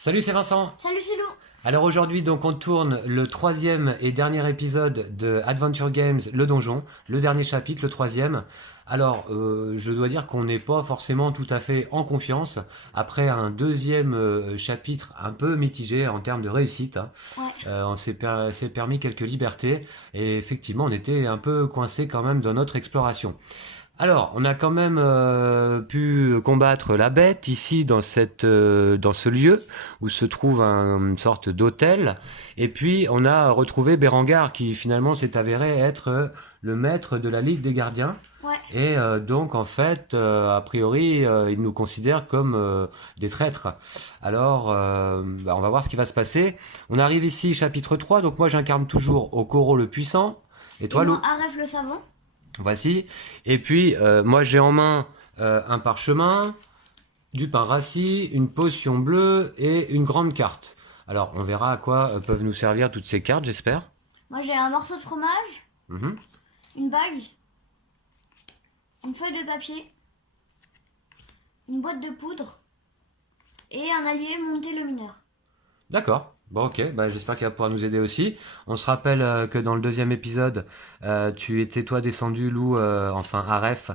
Salut, c'est Vincent. Salut, c'est Lou. Alors aujourd'hui, donc on tourne le troisième et dernier épisode de Adventure Games, le donjon, le dernier chapitre, le troisième. Alors, je dois dire qu'on n'est pas forcément tout à fait en confiance après un deuxième chapitre un peu mitigé en termes de réussite, hein. Ouais. On s'est permis quelques libertés et effectivement, on était un peu coincé quand même dans notre exploration. Alors, on a quand même pu combattre la bête ici dans ce lieu où se trouve une sorte d'hôtel. Et puis, on a retrouvé Berengar qui finalement s'est avéré être le maître de la Ligue des Gardiens. Ouais. Et donc, en fait, a priori, il nous considère comme des traîtres. Alors, on va voir ce qui va se passer. On arrive ici, chapitre 3. Donc, moi, j'incarne toujours Okoro le Puissant. Et Et toi, moi, Lou? Aref le savant. Voici. Et puis, moi, j'ai en main un parchemin, du pain rassis, une potion bleue et une grande carte. Alors, on verra à quoi peuvent nous servir toutes ces cartes, j'espère. Moi, j'ai un morceau de fromage, Mhm. une bague, une feuille de papier, une boîte de poudre et un allié monté le mineur. D'accord. Bon, ok. Bah, j'espère qu'elle va pouvoir nous aider aussi. On se rappelle que dans le deuxième épisode, tu étais, toi, descendu, Lou, enfin, Aref,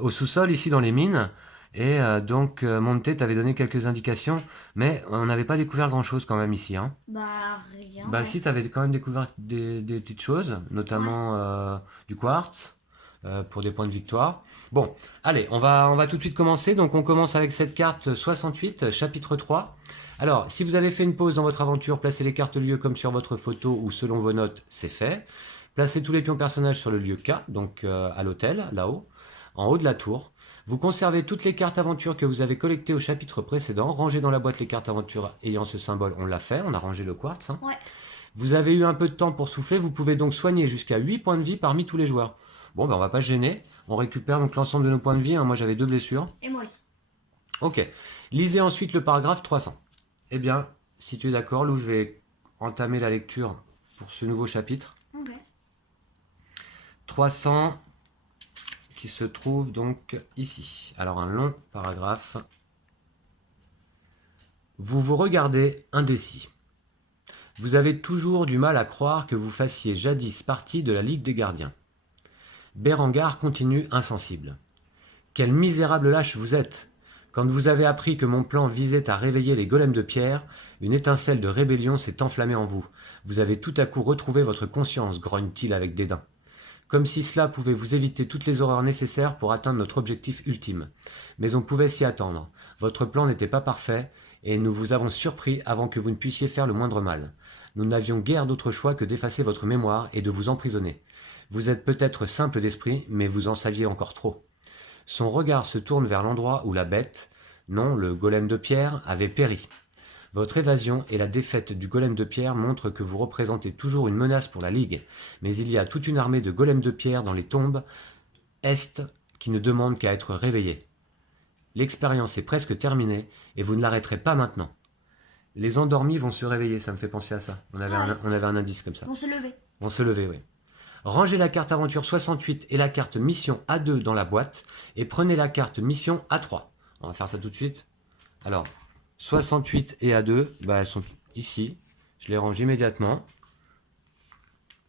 au sous-sol, ici, dans les mines. Et donc, Monté t'avait donné quelques indications, mais on n'avait pas découvert grand-chose quand même ici, hein. Bah, rien. Bah Ouais. si, tu avais quand même découvert des petites choses, notamment du quartz, pour des points de victoire. Bon, allez, on va tout de suite commencer. Donc on commence avec cette carte 68, chapitre 3. Alors, si vous avez fait une pause dans votre aventure, placez les cartes lieux comme sur votre photo ou selon vos notes, c'est fait. Placez tous les pions personnages sur le lieu K, donc à l'hôtel, là-haut, en haut de la tour. Vous conservez toutes les cartes aventures que vous avez collectées au chapitre précédent. Rangez dans la boîte les cartes aventures ayant ce symbole, on l'a fait, on a rangé le quartz, hein. Ouais. Vous avez eu un peu de temps pour souffler, vous pouvez donc soigner jusqu'à 8 points de vie parmi tous les joueurs. Bon, ben on va pas se gêner, on récupère donc l'ensemble de nos points de vie, hein. Moi j'avais 2 blessures. Et moi aussi. Ok, lisez ensuite le paragraphe 300. Eh bien, si tu es d'accord, Lou, je vais entamer la lecture pour ce nouveau chapitre. Ok. 300 qui se trouve donc ici. Alors un long paragraphe. Vous vous regardez indécis. Vous avez toujours du mal à croire que vous fassiez jadis partie de la Ligue des Gardiens. Berengar continue insensible. Quel misérable lâche vous êtes! Quand vous avez appris que mon plan visait à réveiller les golems de pierre, une étincelle de rébellion s'est enflammée en vous. Vous avez tout à coup retrouvé votre conscience, grogne-t-il avec dédain. Comme si cela pouvait vous éviter toutes les horreurs nécessaires pour atteindre notre objectif ultime. Mais on pouvait s'y attendre. Votre plan n'était pas parfait, et nous vous avons surpris avant que vous ne puissiez faire le moindre mal. Nous n'avions guère d'autre choix que d'effacer votre mémoire et de vous emprisonner. Vous êtes peut-être simple d'esprit, mais vous en saviez encore trop. Son regard se tourne vers l'endroit où la bête, non, le golem de pierre, avait péri. Votre évasion et la défaite du golem de pierre montrent que vous représentez toujours une menace pour la Ligue, mais il y a toute une armée de golems de pierre dans les tombes est qui ne demandent qu'à être réveillés. L'expérience est presque terminée et vous ne l'arrêterez pas maintenant. Les endormis vont se réveiller, ça me fait penser à ça. On avait un indice comme ça. On se lever. Vont se lever, oui. Rangez la carte aventure 68 et la carte mission A2 dans la boîte et prenez la carte mission A3. On va faire ça tout de suite. Alors, 68 et A2, bah, elles sont ici. Je les range immédiatement.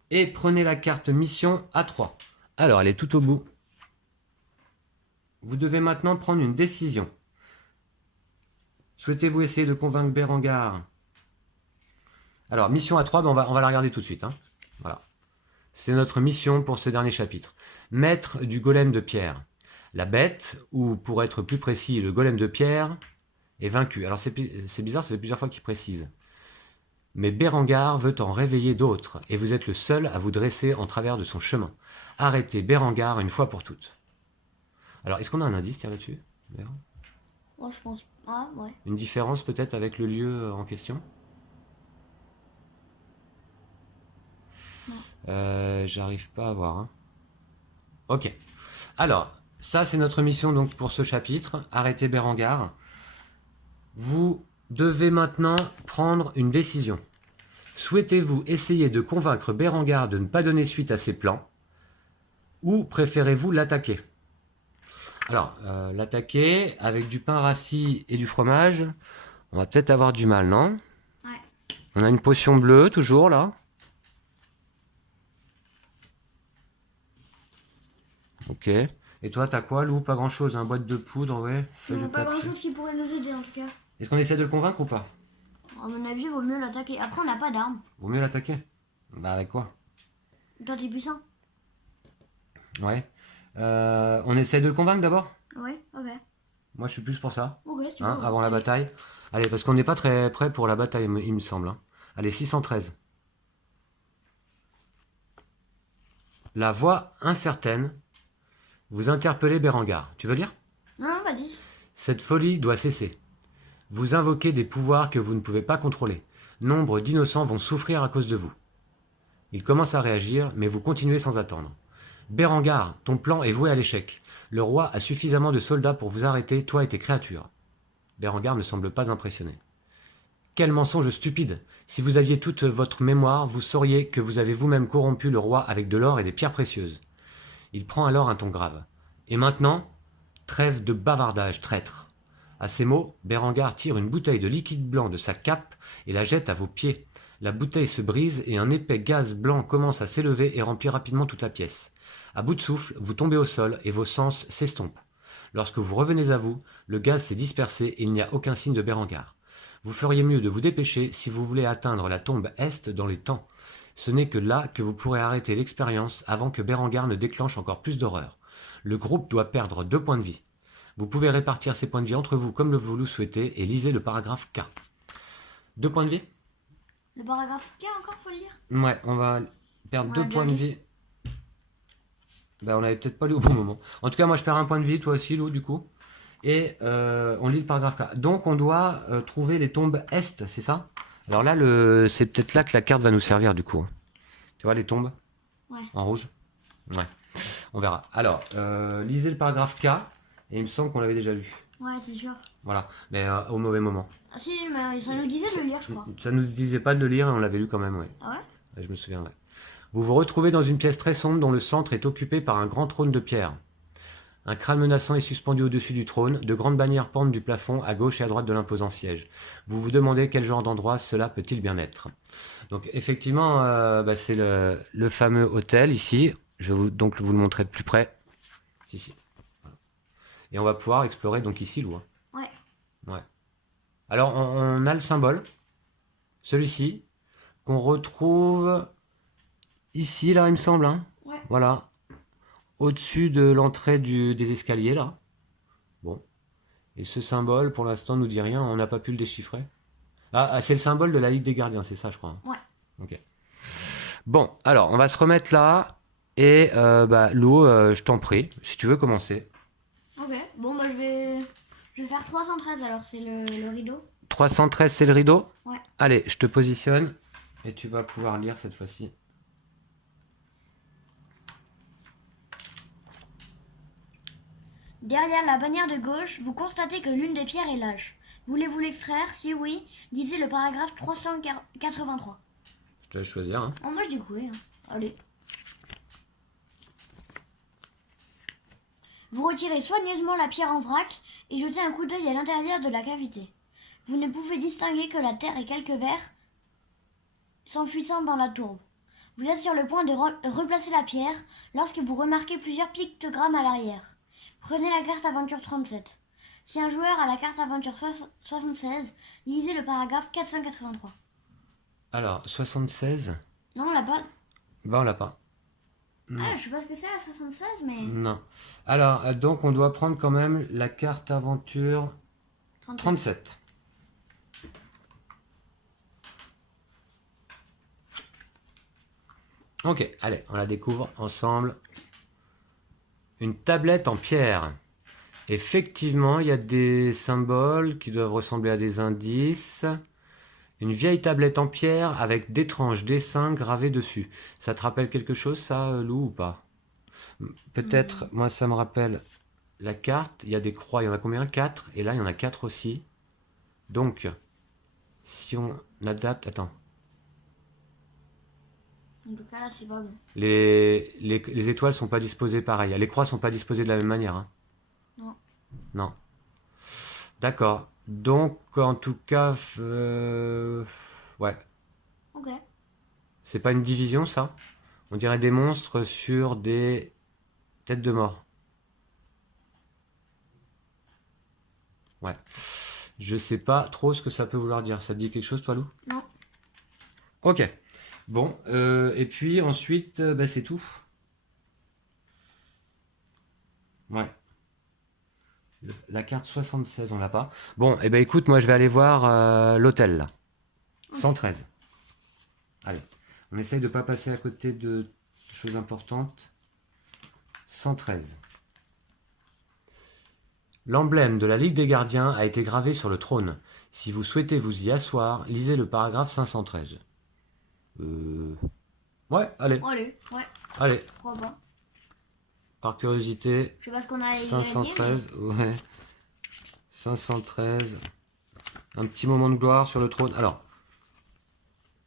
Et prenez la carte mission A3. Alors, elle est tout au bout. Vous devez maintenant prendre une décision. Souhaitez-vous essayer de convaincre Berengar? Alors, mission A3, bah, on va la regarder tout de suite, hein. Voilà. C'est notre mission pour ce dernier chapitre. Maître du golem de pierre. La bête, ou pour être plus précis, le golem de pierre, est vaincu. Alors c'est bizarre, ça fait plusieurs fois qu'il précise. Mais Berengar veut en réveiller d'autres, et vous êtes le seul à vous dresser en travers de son chemin. Arrêtez Berengar une fois pour toutes. Alors, est-ce qu'on a un indice là-dessus? Moi, je pense. Ah, ouais. Une différence peut-être avec le lieu en question? J'arrive pas à voir, hein. Ok. Alors, ça c'est notre mission donc pour ce chapitre. Arrêtez Berengar. Vous devez maintenant prendre une décision. Souhaitez-vous essayer de convaincre Berengar de ne pas donner suite à ses plans ou préférez-vous l'attaquer? Alors, l'attaquer avec du pain rassis et du fromage On va peut-être avoir du mal, non? Ouais. On a une potion bleue, toujours, là. Ok. Et toi, t'as quoi, Lou? Pas grand-chose, hein. Boîte de poudre, ouais. Feuille de Pas papier. grand chose qui pourrait nous aider en tout cas. Est-ce qu'on essaie de le convaincre ou pas? À mon avis, vaut mieux l'attaquer. Après, on n'a pas d'armes. Vaut mieux l'attaquer? Bah, avec quoi? Toi, t'es puissant. Ouais. On essaie de le convaincre d'abord? Ouais, ok. Moi, je suis plus pour ça. Ok, tu Hein, veux. avant la bataille. Allez, parce qu'on n'est pas très prêt pour la bataille, il me semble. Hein. Allez, 613. La voix incertaine. Vous interpellez Berengar. Tu veux lire? Non, vas-y. Cette folie doit cesser. Vous invoquez des pouvoirs que vous ne pouvez pas contrôler. Nombre d'innocents vont souffrir à cause de vous. Il commence à réagir, mais vous continuez sans attendre. Berengar, ton plan est voué à l'échec. Le roi a suffisamment de soldats pour vous arrêter, toi et tes créatures. Berengar ne semble pas impressionné. Quel mensonge stupide! Si vous aviez toute votre mémoire, vous sauriez que vous avez vous-même corrompu le roi avec de l'or et des pierres précieuses. Il prend alors un ton grave. Et maintenant, trêve de bavardage, traître. À ces mots, Berengar tire une bouteille de liquide blanc de sa cape et la jette à vos pieds. La bouteille se brise et un épais gaz blanc commence à s'élever et remplit rapidement toute la pièce. À bout de souffle, vous tombez au sol et vos sens s'estompent. Lorsque vous revenez à vous, le gaz s'est dispersé et il n'y a aucun signe de Berengar. Vous feriez mieux de vous dépêcher si vous voulez atteindre la tombe Est dans les temps. Ce n'est que là que vous pourrez arrêter l'expérience avant que Berengar ne déclenche encore plus d'horreur. Le groupe doit perdre 2 points de vie. Vous pouvez répartir ces points de vie entre vous comme vous le souhaitez et lisez le paragraphe K. 2 points de vie? Le paragraphe K encore, faut le lire? Ouais, on va perdre On 2 l'a points de déjà vie. Bah, on avait peut-être pas lu au bon moment. En tout cas, moi je perds 1 point de vie, toi aussi, Lou, du coup. Et on lit le paragraphe K. Donc on doit trouver les tombes Est, c'est ça? Alors là, c'est peut-être là que la carte va nous servir, du coup. Tu vois les tombes? Ouais. En rouge? Ouais. On verra. Alors, lisez le paragraphe K. Et il me semble qu'on l'avait déjà lu. Ouais, c'est sûr. Voilà. Mais au mauvais moment. Ah si, mais ça nous disait de le lire, je crois. Ça nous disait pas de le lire et on l'avait lu quand même, ouais. Ah ouais? Ouais, je me souviens, ouais. Vous vous retrouvez dans une pièce très sombre dont le centre est occupé par un grand trône de pierre. Un crâne menaçant est suspendu au-dessus du trône, de grandes bannières pendent du plafond à gauche et à droite de l'imposant siège. Vous vous demandez quel genre d'endroit cela peut-il bien être. Donc effectivement, c'est le fameux hôtel ici. Je vais donc vous le montrer de plus près. Ici. Et on va pouvoir explorer donc ici, Lou. Ouais. Ouais. Alors on a le symbole, celui-ci, qu'on retrouve ici, là, il me semble. Hein. Ouais. Voilà. Au-dessus de l'entrée des escaliers, là. Bon. Et ce symbole, pour l'instant, nous dit rien. On n'a pas pu le déchiffrer. Ah, c'est le symbole de la Ligue des Gardiens, c'est ça, je crois. Ouais. Ok. Bon, alors, on va se remettre là. Et, Lou, je t'en prie, si tu veux commencer. Ok. Bon, bah je vais faire 313 alors, c'est le rideau. 313, c'est le rideau? Ouais. Allez, je te positionne. Et tu vas pouvoir lire cette fois-ci. Derrière la bannière de gauche, vous constatez que l'une des pierres est lâche. Voulez-vous l'extraire? Si oui, lisez le paragraphe 383. Je te laisse choisir. Hein. Oh, moi je dis que oui. Hein. Allez. Vous retirez soigneusement la pierre en vrac et jetez un coup d'œil à l'intérieur de la cavité. Vous ne pouvez distinguer que la terre et quelques vers s'enfuissant dans la tourbe. Vous êtes sur le point de replacer la pierre lorsque vous remarquez plusieurs pictogrammes à l'arrière. Prenez la carte aventure 37. Si un joueur a la carte aventure 76, lisez le paragraphe 483. Alors, 76. Non, on l'a pas. Bah, on l'a pas. Non. Ah, je sais pas ce que c'est la 76, mais... Non. Alors, donc, on doit prendre quand même la carte aventure 37. Ok, allez, on la découvre ensemble. Une tablette en pierre. Effectivement, il y a des symboles qui doivent ressembler à des indices. Une vieille tablette en pierre avec d'étranges dessins gravés dessus. Ça te rappelle quelque chose, ça, Lou, ou pas? Peut-être, moi, ça me rappelle la carte. Il y a des croix, il y en a combien? 4. Et là, il y en a 4 aussi. Donc, si on adapte... Attends. En tout cas, là, c'est pas bon. Les étoiles sont pas disposées pareil. Les croix sont pas disposées de la même manière. Hein. Non. Non. D'accord. Donc, en tout cas, ouais, Ok. c'est pas une division, ça. On dirait des monstres sur des têtes de mort. Ouais. Je sais pas trop ce que ça peut vouloir dire. Ça te dit quelque chose, toi, Lou? Non. Ok. Bon, et puis ensuite, bah, c'est tout. Ouais. La carte 76, on l'a pas. Bon, et ben écoute, moi je vais aller voir l'hôtel là. 113. Allez, on essaye de pas passer à côté de choses importantes. 113. L'emblème de la Ligue des Gardiens a été gravé sur le trône. Si vous souhaitez vous y asseoir, lisez le paragraphe 513. Ouais, allez, Allez, ouais, allez. pourquoi pas. Par curiosité, Je sais pas ce qu'on a gagné, 513, ouais. 513. Un petit moment de gloire sur le trône. Alors,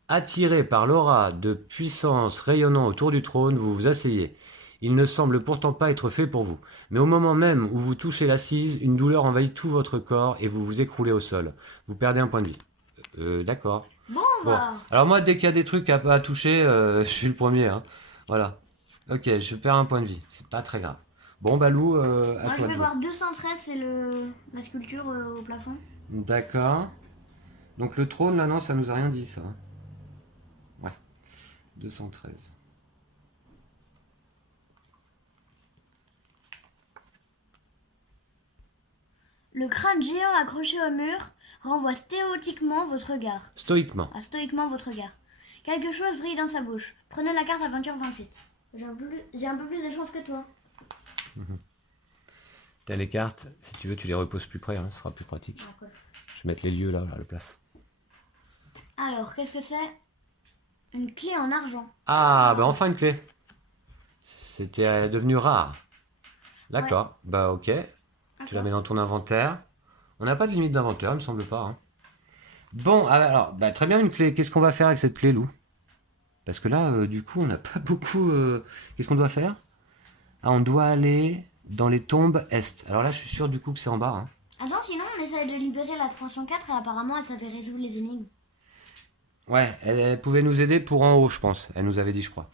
attiré par l'aura de puissance rayonnant autour du trône, vous vous asseyez. Il ne semble pourtant pas être fait pour vous. Mais au moment même où vous touchez l'assise, une douleur envahit tout votre corps et vous vous écroulez au sol. Vous perdez un point de vie. D'accord. Bon, Bon, bah. alors moi, dès qu'il y a des trucs à toucher, je suis le premier. Hein. Voilà. Ok, je perds un point de vie. C'est pas très grave. Bon, Balou, à Moi, je toi de vais jouer. voir 213, c'est la sculpture au plafond. D'accord. Donc le trône, là, non, ça nous a rien dit, ça. Ouais. 213. Le crâne géant accroché au mur renvoie stéréotiquement votre regard. Stoïquement. Stoïquement votre regard. Quelque chose brille dans sa bouche. Prenez la carte aventure 28. J'ai un peu plus de chance que toi. T'as les cartes. Si tu veux, tu les reposes plus près. Hein, ce sera plus pratique. Ah, cool. Je vais mettre les lieux là, à la place. Alors, qu'est-ce que c'est? Une clé en argent. Ah, bah enfin une clé. C'était devenu rare. D'accord. Bah ok. Tu la mets dans ton inventaire. On n'a pas de limite d'inventaire, il me semble pas. Hein. Bon, alors, bah, très bien une clé. Qu'est-ce qu'on va faire avec cette clé, Lou? Parce que là, du coup, on n'a pas beaucoup. Qu'est-ce qu'on doit faire? Ah, on doit aller dans les tombes est. Alors là, je suis sûr du coup que c'est en bas. Hein. Attends, sinon on essaie de libérer la 304 et apparemment elle savait résoudre les énigmes. Ouais, elle pouvait nous aider pour en haut, je pense. Elle nous avait dit, je crois.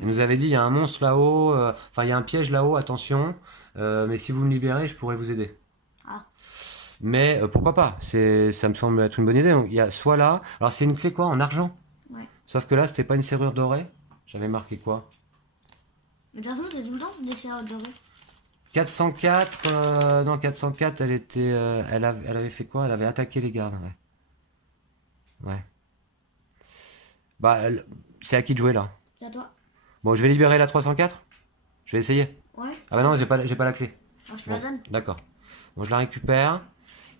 Elle nous avait dit, il y a un monstre là-haut, enfin, il y a un piège là-haut, attention. Mais si vous me libérez, je pourrais vous aider. Ah. Mais pourquoi pas? Ça me semble être une bonne idée. Donc, il y a soit là. Alors, c'est une clé quoi? En argent? Ouais. Sauf que là, c'était pas une serrure dorée. J'avais marqué quoi? Mais de toute façon, c'est tout le temps des serrures dorées. 404, non 404, elle était, elle avait fait quoi? Elle avait attaqué les gardes, ouais. Ouais. Bah, c'est à qui de jouer là? C'est à toi. Bon, je vais libérer la 304. Je vais essayer. Ouais. Ah bah non, j'ai pas la clé. Alors, je te la Bon, donne. d'accord. Bon, je la récupère.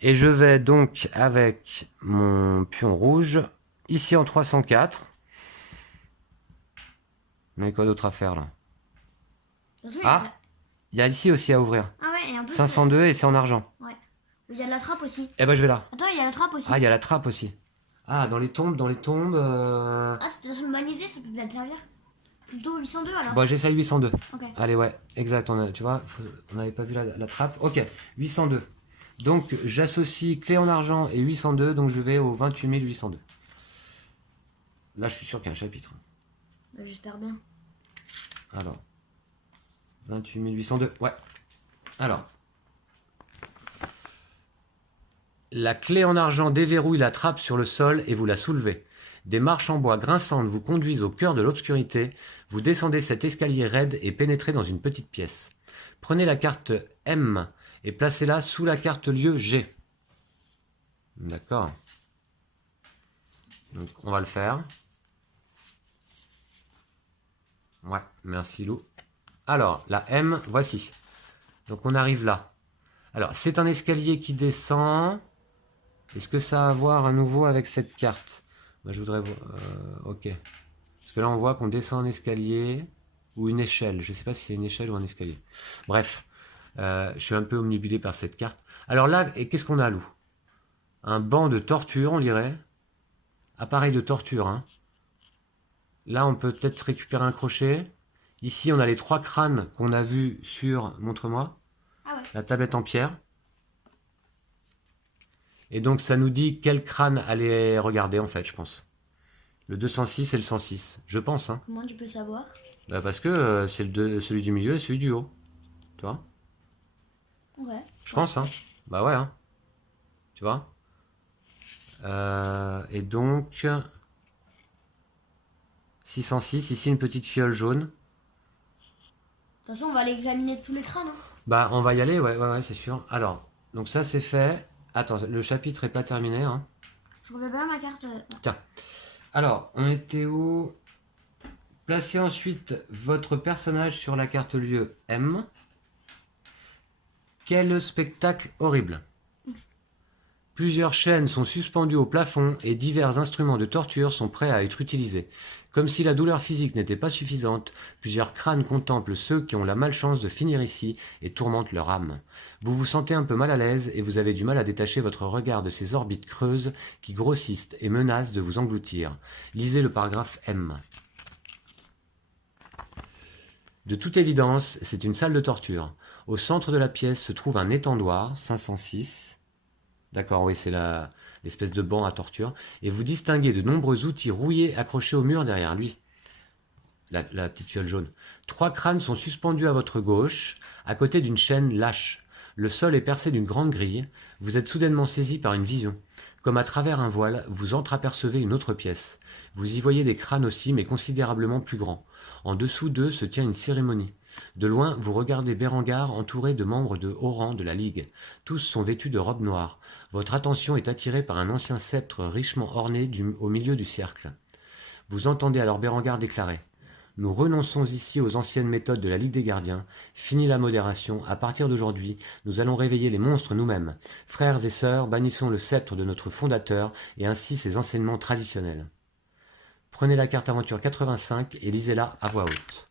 Et je vais donc avec mon pion rouge ici en 304. On a quoi d'autre à faire là? De toute façon, Ah, il y a ici aussi à ouvrir. Ah ouais, et en plus. 502 et c'est en argent. Ouais. Il y a de la trappe aussi. Eh ben je vais là. Attends, il y a la trappe aussi. Ah, il y a la trappe aussi. Ah, dans les tombes. Ah, c'est une bonne idée, ça peut peut-être servir. Plutôt 802 alors. Bon, j'essaye 802. Ok. Allez, ouais, exact. Tu vois, on n'avait pas vu la trappe. Ok, 802. Donc, j'associe clé en argent et 802, donc je vais au 28 802. Là, je suis sûr qu'il y a un chapitre. Bah, j'espère bien. Alors, 28 802, ouais. Alors, la clé en argent déverrouille la trappe sur le sol et vous la soulevez. Des marches en bois grinçantes vous conduisent au cœur de l'obscurité. Vous descendez cet escalier raide et pénétrez dans une petite pièce. Prenez la carte M et placez-la sous la carte lieu G. D'accord. Donc on va le faire. Ouais, merci Lou. Alors, la M, voici. Donc on arrive là. Alors, c'est un escalier qui descend. Est-ce que ça a à voir à nouveau avec cette carte? Bah, je voudrais voir. Ok. Parce que là, on voit qu'on descend un escalier ou une échelle. Je ne sais pas si c'est une échelle ou un escalier. Bref, je suis un peu omnubilé par cette carte. Alors là, qu'est-ce qu'on a, Lou? Un banc de torture, on dirait. Appareil de torture. Hein. Là, on peut peut-être récupérer un crochet. Ici, on a les 3 crânes qu'on a vus sur... Montre-moi. Ah ouais. La tablette en pierre. Et donc ça nous dit quel crâne aller regarder en fait, je pense. Le 206 et le 106, je pense. Hein. Comment tu peux savoir? Bah parce que c'est celui du milieu et celui du haut. Tu vois? Ouais. Je pense, hein. Bah ouais, hein. Tu vois? Et donc... 606, ici une petite fiole jaune. De toute façon, on va aller examiner tous les crânes. Hein. Bah on va y aller, ouais, c'est sûr. Alors, donc ça c'est fait. Attends, le chapitre est pas terminé, hein. Je reviens pas ma carte. Tiens. Alors, on était où? Placez ensuite votre personnage sur la carte lieu M. Quel spectacle horrible! Plusieurs chaînes sont suspendues au plafond et divers instruments de torture sont prêts à être utilisés. Comme si la douleur physique n'était pas suffisante, plusieurs crânes contemplent ceux qui ont la malchance de finir ici et tourmentent leur âme. Vous vous sentez un peu mal à l'aise et vous avez du mal à détacher votre regard de ces orbites creuses qui grossissent et menacent de vous engloutir. Lisez le paragraphe M. De toute évidence, c'est une salle de torture. Au centre de la pièce se trouve un étendoir, 506. D'accord, oui, c'est l'espèce de banc à torture. Et vous distinguez de nombreux outils rouillés accrochés au mur derrière lui. La petite fiole jaune. 3 crânes sont suspendus à votre gauche, à côté d'une chaîne lâche. Le sol est percé d'une grande grille. Vous êtes soudainement saisi par une vision. Comme à travers un voile, vous entreapercevez une autre pièce. Vous y voyez des crânes aussi, mais considérablement plus grands. En dessous d'eux se tient une cérémonie. De loin, vous regardez Berengar entouré de membres de haut rang de la Ligue. Tous sont vêtus de robes noires. Votre attention est attirée par un ancien sceptre richement orné au milieu du cercle. Vous entendez alors Berengar déclarer « Nous renonçons ici aux anciennes méthodes de la Ligue des Gardiens. Fini la modération. À partir d'aujourd'hui, nous allons réveiller les monstres nous-mêmes. Frères et sœurs, bannissons le sceptre de notre fondateur et ainsi ses enseignements traditionnels. Prenez la carte aventure 85 et lisez-la à voix haute. »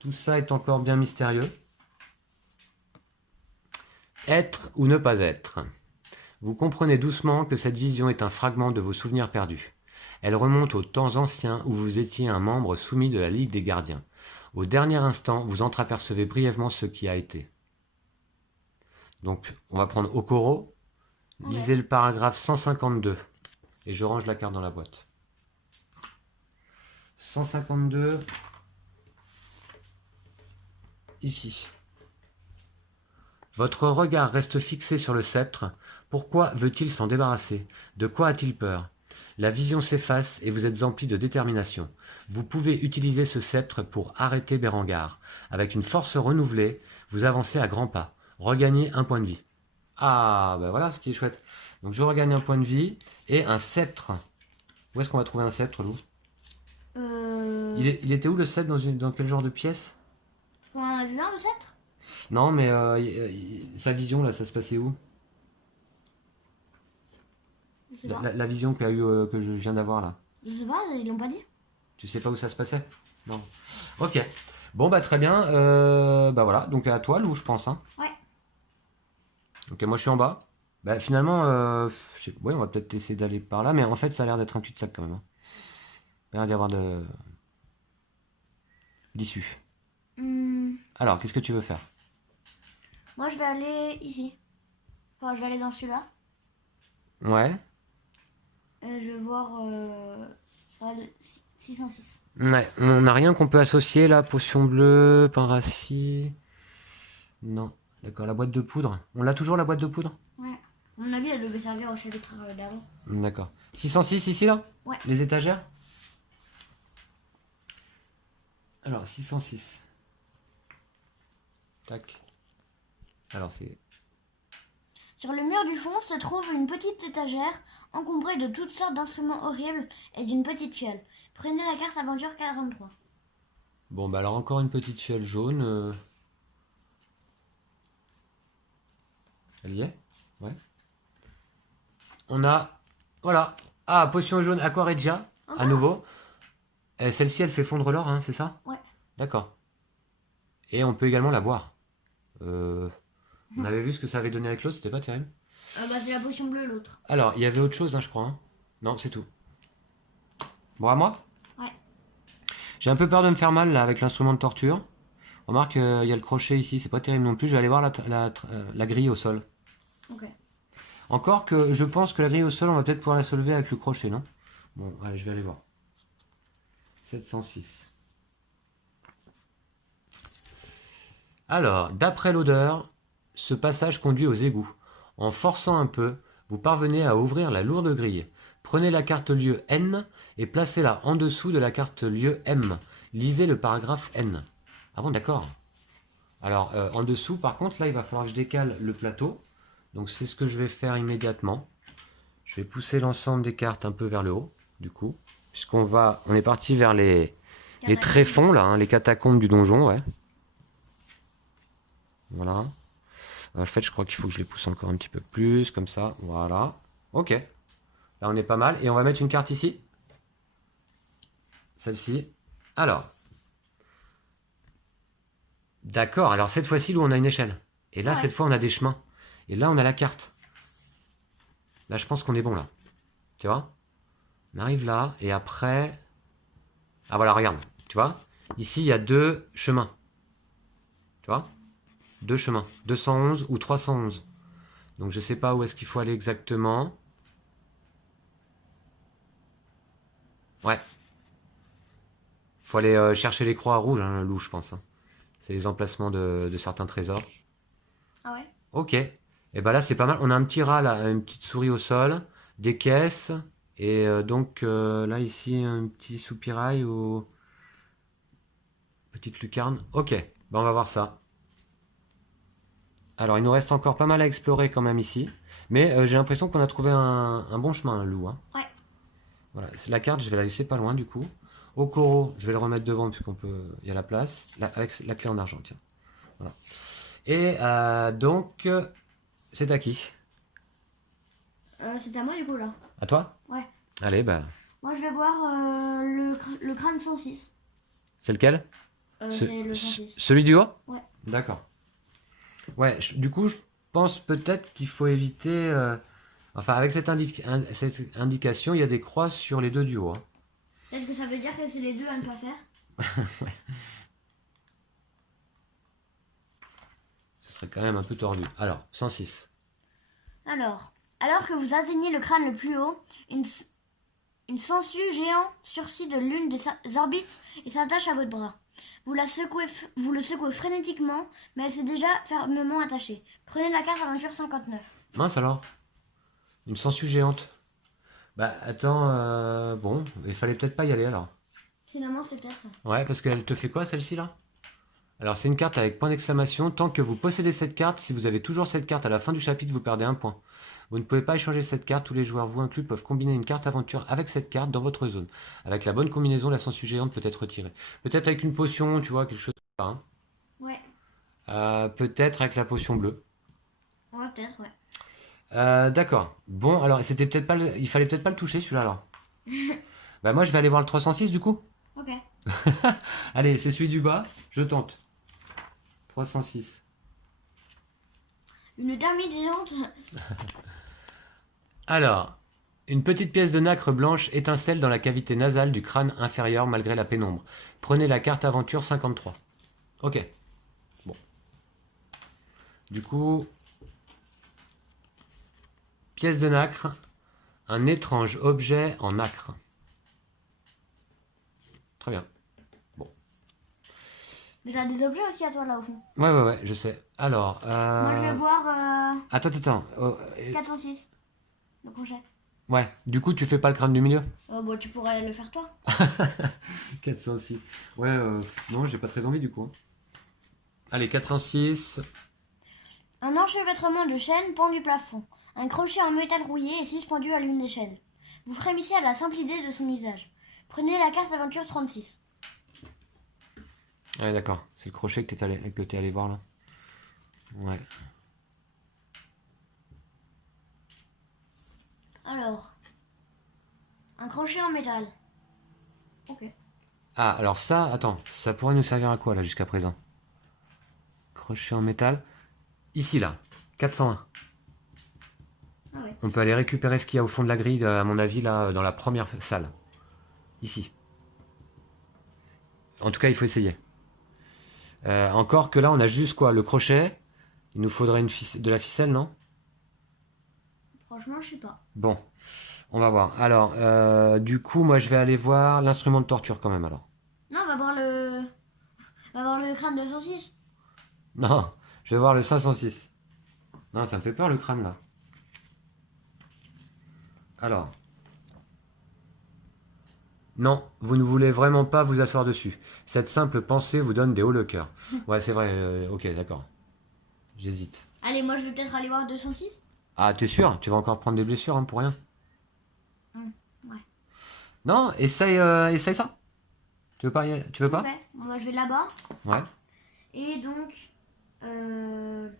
Tout ça est encore bien mystérieux. Être ou ne pas être. Vous comprenez doucement que cette vision est un fragment de vos souvenirs perdus. Elle remonte aux temps anciens où vous étiez un membre soumis de la Ligue des Gardiens. Au dernier instant, vous entreapercevez brièvement ce qui a été. Donc, on va prendre Okoro. Lisez le paragraphe 152. Et je range la carte dans la boîte. 152. Ici. Votre regard reste fixé sur le sceptre. Pourquoi veut-il s'en débarrasser? De quoi a-t-il peur? La vision s'efface et vous êtes empli de détermination. Vous pouvez utiliser ce sceptre pour arrêter Berengar. Avec une force renouvelée, vous avancez à grands pas. Regagnez un point de vie. Ah, ben voilà ce qui est chouette. Donc je regagne un point de vie et un sceptre. Où est-ce qu'on va trouver un sceptre, Lou? Il était où le sceptre? Dans quel genre de pièce? On en a vu un, le sceptre? Non, mais sa vision, là, ça se passait où? Je sais pas. La vision que je viens d'avoir, là. Je sais pas, ils l'ont pas dit. Tu sais pas où ça se passait? Non. Ok. Bon, bah très bien. Bah voilà, donc à toi, Lou, je pense. Hein. Ouais. Ok, moi je suis en bas. Bah finalement, ouais, on va peut-être essayer d'aller par là, mais en fait, ça a l'air d'être un cul-de-sac quand même. Hein. Il a l'air d'y avoir d'issue. Alors, qu'est-ce que tu veux faire? Moi, je vais aller ici. Enfin, je vais aller dans celui-là. Ouais. Je vais voir salle 606. Ouais, on n'a rien qu'on peut associer là, potion bleue, pain rassis. Non, d'accord, la boîte de poudre. On l'a toujours la boîte de poudre? Ouais. À mon avis, elle devait servir au chapitre d'avant. D'accord. 606 ici là? Ouais. Les étagères? Alors, 606. Tac. Alors, c'est... Sur le mur du fond se trouve une petite étagère encombrée de toutes sortes d'instruments horribles et d'une petite fiole. Prenez la carte aventure 43. Bon, bah alors encore une petite fiole jaune. Elle y est? Ouais. On a... Voilà. Ah, potion jaune Aquaregia, à nouveau. Et celle-ci, elle fait fondre l'or, hein, c'est ça? Ouais. D'accord. Et on peut également la boire. On avait vu ce que ça avait donné avec l'autre, c'était pas terrible. Bah c'est la potion bleue l'autre. Alors, il y avait autre chose, hein, je crois. Hein. Non, c'est tout. Bon, à moi? Ouais. J'ai un peu peur de me faire mal là avec l'instrument de torture. Remarque, il y a le crochet ici, c'est pas terrible non plus. Je vais aller voir la grille au sol. Ok. Encore que je pense que la grille au sol, on va peut-être pouvoir la soulever avec le crochet, non? Bon, allez, je vais aller voir. 706. Alors, d'après l'odeur, ce passage conduit aux égouts. En forçant un peu, vous parvenez à ouvrir la lourde grille. Prenez la carte lieu N et placez-la en dessous de la carte lieu M. Lisez le paragraphe N. Ah bon, d'accord. Alors, en dessous, par contre, là, il va falloir que je décale le plateau. Donc, c'est ce que je vais faire immédiatement. Je vais pousser l'ensemble des cartes un peu vers le haut, du coup. On est parti vers les tréfonds, là, hein, les catacombes du donjon, ouais. Voilà. En fait, je crois qu'il faut que je les pousse encore un petit peu plus, comme ça. Voilà. Ok. Là, on est pas mal. Et on va mettre une carte ici. Celle-ci. Alors. D'accord. Alors, cette fois-ci, où on a une échelle. Et là, cette fois, on a des chemins. Et là, on a la carte. Là, je pense qu'on est bon, là. Tu vois? On arrive là. Et après... Ah, voilà, regarde. Tu vois? Ici, il y a 2 chemins. Tu vois? 2 chemins. 211 ou 311. Donc, je sais pas où est-ce qu'il faut aller exactement. Ouais. Faut aller chercher les croix rouges, hein, loup, je pense. Hein. C'est les emplacements de certains trésors. Ah ouais? Ok. Et ben là, c'est pas mal. On a un petit rat, là, une petite souris au sol, des caisses, et donc là, ici, un petit soupirail ou petite lucarne. Ok. Ben, on va voir ça. Alors, il nous reste encore pas mal à explorer quand même ici. Mais j'ai l'impression qu'on a trouvé un bon chemin, loup. Hein. Ouais. Voilà. La carte, je vais la laisser pas loin, du coup. Okoro, je vais le remettre devant puisqu'on peut, il y a la place, là, avec la clé en argent, tiens. Voilà. Et donc, c'est à qui? C'est à moi du coup là. À toi? Ouais. Allez, bah. Moi je vais voir le crâne 106. C'est lequel? C'est le 106. Celui du haut? Ouais. D'accord. Ouais, du coup, je pense peut-être qu'il faut éviter. Enfin, avec cette indication, il y a des croix sur les deux du haut. Hein. Est-ce que ça veut dire que c'est les deux à ne pas faire? Ouais. Ce serait quand même un peu tordu. Alors, 106. Alors que vous atteignez le crâne le plus haut, une sangsue géant surgit de l'une des orbites et s'attache à votre bras. Vous le secouez frénétiquement, mais elle s'est déjà fermement attachée. Prenez la carte aventure 59. Mince alors. Une sangsue géante. Bah attends, bon, il fallait peut-être pas y aller alors. Finalement, c'était peut-être. Ouais, parce qu'elle te fait quoi celle-ci là? Alors c'est une carte avec point d'exclamation. Tant que vous possédez cette carte, si vous avez toujours cette carte à la fin du chapitre, vous perdez un point. Vous ne pouvez pas échanger cette carte. Tous les joueurs, vous inclus, peuvent combiner une carte aventure avec cette carte dans votre zone. Avec la bonne combinaison, la sangsue géante peut être retirée. Peut-être avec une potion, tu vois, quelque chose comme ça. Hein. Ouais. Peut-être avec la potion bleue. Ouais, peut-être, ouais. D'accord. Bon, alors c'était peut-être pas il fallait peut-être pas le toucher celui-là alors. Bah moi je vais aller voir le 306 du coup. Ok. Allez, c'est celui du bas, je tente. 306. Une termite géante. Alors, une petite pièce de nacre blanche étincelle dans la cavité nasale du crâne inférieur malgré la pénombre. Prenez la carte aventure 53. Ok. Bon. Du coup, pièce de nacre, un étrange objet en nacre. Très bien. Bon. Mais t'as des objets aussi à toi là au fond. Ouais, je sais. Alors, Moi je vais voir Attends. 406. Le crochet. Ouais, du coup, tu fais pas le crâne du milieu? Bon, tu pourrais le faire toi. 406. Ouais, non, j'ai pas très envie du coup. Hein. Allez, 406. Un enchevêtrement de chaînes pend du plafond. Un crochet en métal rouillé est suspendu à l'une des chaînes. Vous frémissez à la simple idée de son usage. Prenez la carte aventure 36. Ouais, d'accord. C'est le crochet que t'es allé voir là. Ouais. Alors, un crochet en métal. Ok. Ah, alors ça, attends, ça pourrait nous servir à quoi là jusqu'à présent? Crochet en métal. Ici là, 401. Ah ouais. On peut aller récupérer ce qu'il y a au fond de la grille, à mon avis, là, dans la première salle. Ici. En tout cas, il faut essayer. Encore que là, on a juste quoi? Le crochet. Il nous faudrait de la ficelle, non? Franchement, je sais pas. Bon, on va voir. Alors, du coup, moi, je vais aller voir l'instrument de torture quand même, alors. Non, on va voir le crâne de saucisse. Non, je vais voir le 506. Non, ça me fait peur, le crâne, là. Alors. Non, vous ne voulez vraiment pas vous asseoir dessus. Cette simple pensée vous donne des hauts le cœur. Ouais, c'est vrai, ok, d'accord. J'hésite. Allez, moi je vais peut-être aller voir 206. Ah, t'es sûr? Tu vas encore prendre des blessures, hein, pour rien? Ouais. Non, essaye ça. Tu veux pas? Ok, bon, bah, je vais là-bas. Ouais. Et donc, le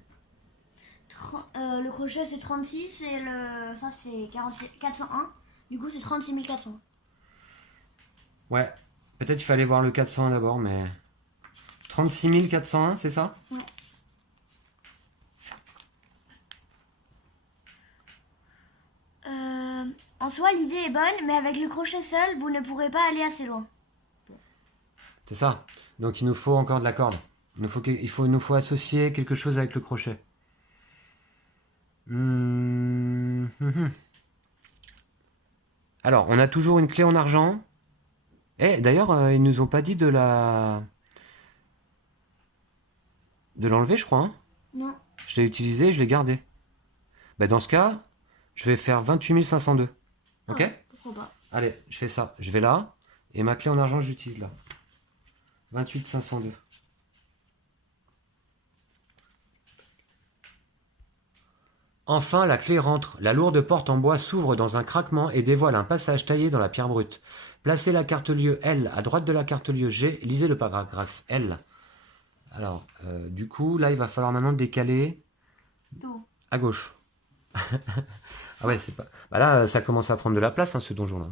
crochet c'est 36 et ça c'est 401. Du coup, c'est 36 400. Ouais. Peut-être il fallait voir le 401 d'abord, mais... 36 401, c'est ça? Ouais. En soi, l'idée est bonne, mais avec le crochet seul, vous ne pourrez pas aller assez loin. C'est ça. Donc il nous faut encore de la corde. Il nous faut associer quelque chose avec le crochet. Alors, on a toujours une clé en argent. Eh, d'ailleurs, ils nous ont pas dit de l'enlever, je crois, hein. Non. Je l'ai utilisé, je l'ai gardé. Bah, dans ce cas, je vais faire 28 502. Ok? Pourquoi pas. Allez, je fais ça. Je vais là. Et ma clé en argent, j'utilise là. 28 502. Enfin, la clé rentre. La lourde porte en bois s'ouvre dans un craquement et dévoile un passage taillé dans la pierre brute. Placez la carte lieu L à droite de la carte lieu G. Lisez le paragraphe L. Alors, du coup, là, il va falloir maintenant décaler D'où? à gauche. Ah ouais, c'est pas... Bah là, ça commence à prendre de la place, hein, ce donjon-là.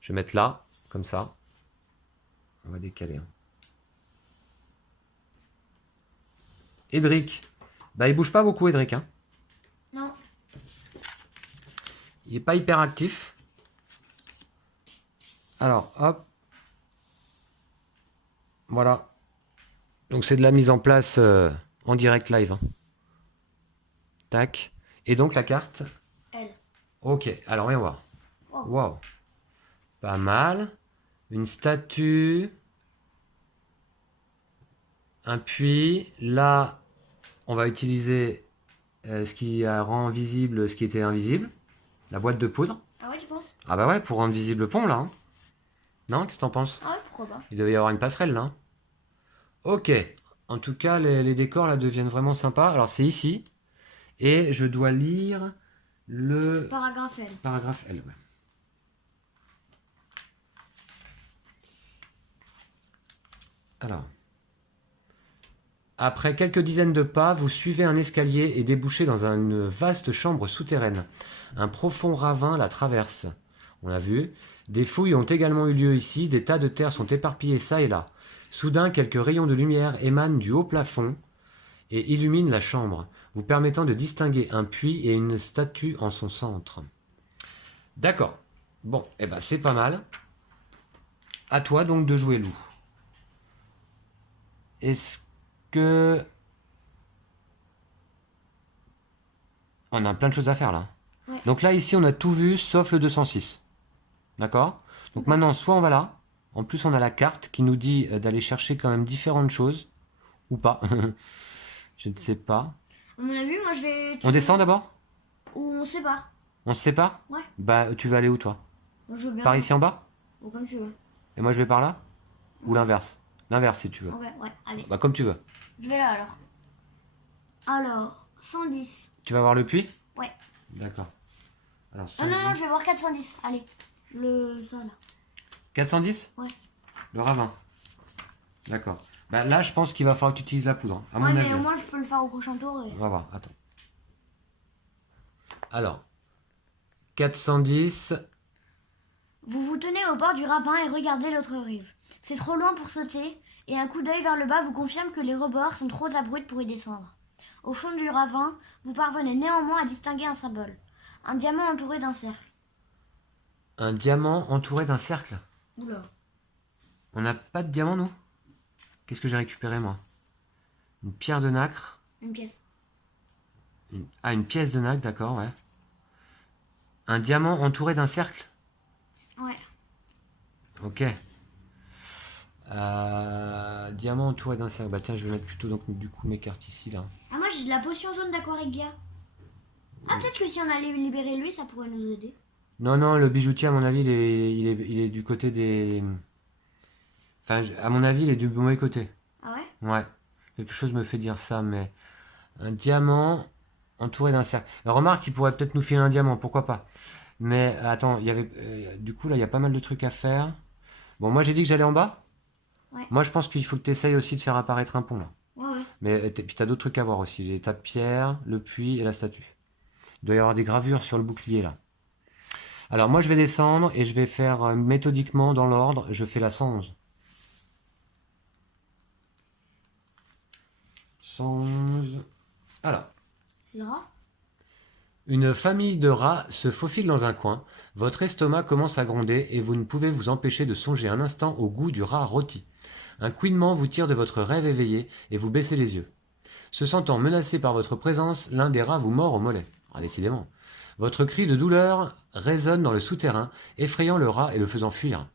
Je vais mettre là, comme ça. On va décaler. Hein. Edric. Bah, il bouge pas beaucoup, Edric. Hein. Non. Il est pas hyper actif. Alors, hop. Voilà. Donc, c'est de la mise en place en direct live. Hein. Tac. Et donc, la carte. Elle. Ok, alors, voyons voir. Wow. Wow. Pas mal. Une statue. Un puits. Là, on va utiliser ce qui rend visible ce qui était invisible. La boîte de poudre. Ah ouais, tu penses? Ah bah ouais, pour rendre visible le pont, là. Hein. Non, qu'est-ce que t'en penses? Ah ouais, pourquoi pas? Il devait y avoir une passerelle, là. Hein. Ok. En tout cas, les décors, là, deviennent vraiment sympas. Alors, c'est ici. Et je dois lire le... Paragraphe L. Paragraphe L, ouais. Alors... Après quelques dizaines de pas, vous suivez un escalier et débouchez dans une vaste chambre souterraine. Un profond ravin la traverse. On a vu. Des fouilles ont également eu lieu ici, des tas de terre sont éparpillés çà et là. Soudain, quelques rayons de lumière émanent du haut plafond et illuminent la chambre, vous permettant de distinguer un puits et une statue en son centre. D'accord. Bon, eh ben c'est pas mal. À toi donc de jouer loup. Est-ce que... On a plein de choses à faire là. Ouais. Donc là, ici, on a tout vu sauf le 206. D'accord? Donc maintenant, soit on va là. En plus, on a la carte qui nous dit d'aller chercher quand même différentes choses. Ou pas. Je ne sais pas. À mon avis, moi je vais. On descend d'abord? Ou on sépare. On se sépare? Ouais. Bah, tu veux aller où toi? Moi je veux bien. Par ici en bas? Ou comme tu veux. Et moi, je vais par là? Ou l'inverse? L'inverse si tu veux. Ok, ouais, allez. Bah, comme tu veux. Je vais là alors. Alors, 110. Tu vas voir le puits? Ouais. D'accord. Alors, Oh non, 110. non, je vais voir 410. Allez. Ça là. 410? Ouais. Le ravin. D'accord. Bah, là, je pense qu'il va falloir que tu utilises la poudre. Hein, à mon Ouais, avis. mais au moins je peux le faire au prochain tour. On va voir. Attends. Alors. 410. Vous vous tenez au bord du ravin et regardez l'autre rive. C'est trop loin pour sauter, et un coup d'œil vers le bas vous confirme que les rebords sont trop abrupts pour y descendre. Au fond du ravin, vous parvenez néanmoins à distinguer un symbole. Un diamant entouré d'un cercle. Un diamant entouré d'un cercle. Oula. On n'a pas de diamant, nous? Qu'est-ce que j'ai récupéré, moi? Une pierre de nacre. Une pièce. Une pièce de nacre, d'accord, ouais. Un diamant entouré d'un cercle? Ouais. Ok. Diamant entouré d'un cercle. Bah tiens, je vais mettre plutôt donc du coup mes cartes ici, là. Ah, moi j'ai de la potion jaune d'Aquarigia. Ah, peut-être que si on allait libérer lui, ça pourrait nous aider. Non, non, le bijoutier, à mon avis, il est du côté des... Enfin, à mon avis, il est du mauvais côté. Ah ouais? Ouais. Quelque chose me fait dire ça, mais... Un diamant entouré d'un cercle. Remarque, il pourrait peut-être nous filer un diamant, pourquoi pas. Mais attends, il y avait... du coup, là, il y a pas mal de trucs à faire. Bon, moi, j'ai dit que j'allais en bas. Ouais. Moi, je pense qu'il faut que tu essayes aussi de faire apparaître un pont, là. Ouais, ouais. Mais puis t'as d'autres trucs à voir aussi. Les tas de pierres, le puits et la statue. Il doit y avoir des gravures sur le bouclier, là. Alors, moi, je vais descendre et je vais faire méthodiquement dans l'ordre. Je fais la 111. 111. Alors. C'est le rat? Une famille de rats se faufile dans un coin. Votre estomac commence à gronder et vous ne pouvez vous empêcher de songer un instant au goût du rat rôti. Un couinement vous tire de votre rêve éveillé et vous baissez les yeux. Se sentant menacé par votre présence, l'un des rats vous mord au mollet. Ah, décidément. Votre cri de douleur résonne dans le souterrain, effrayant le rat et le faisant fuir.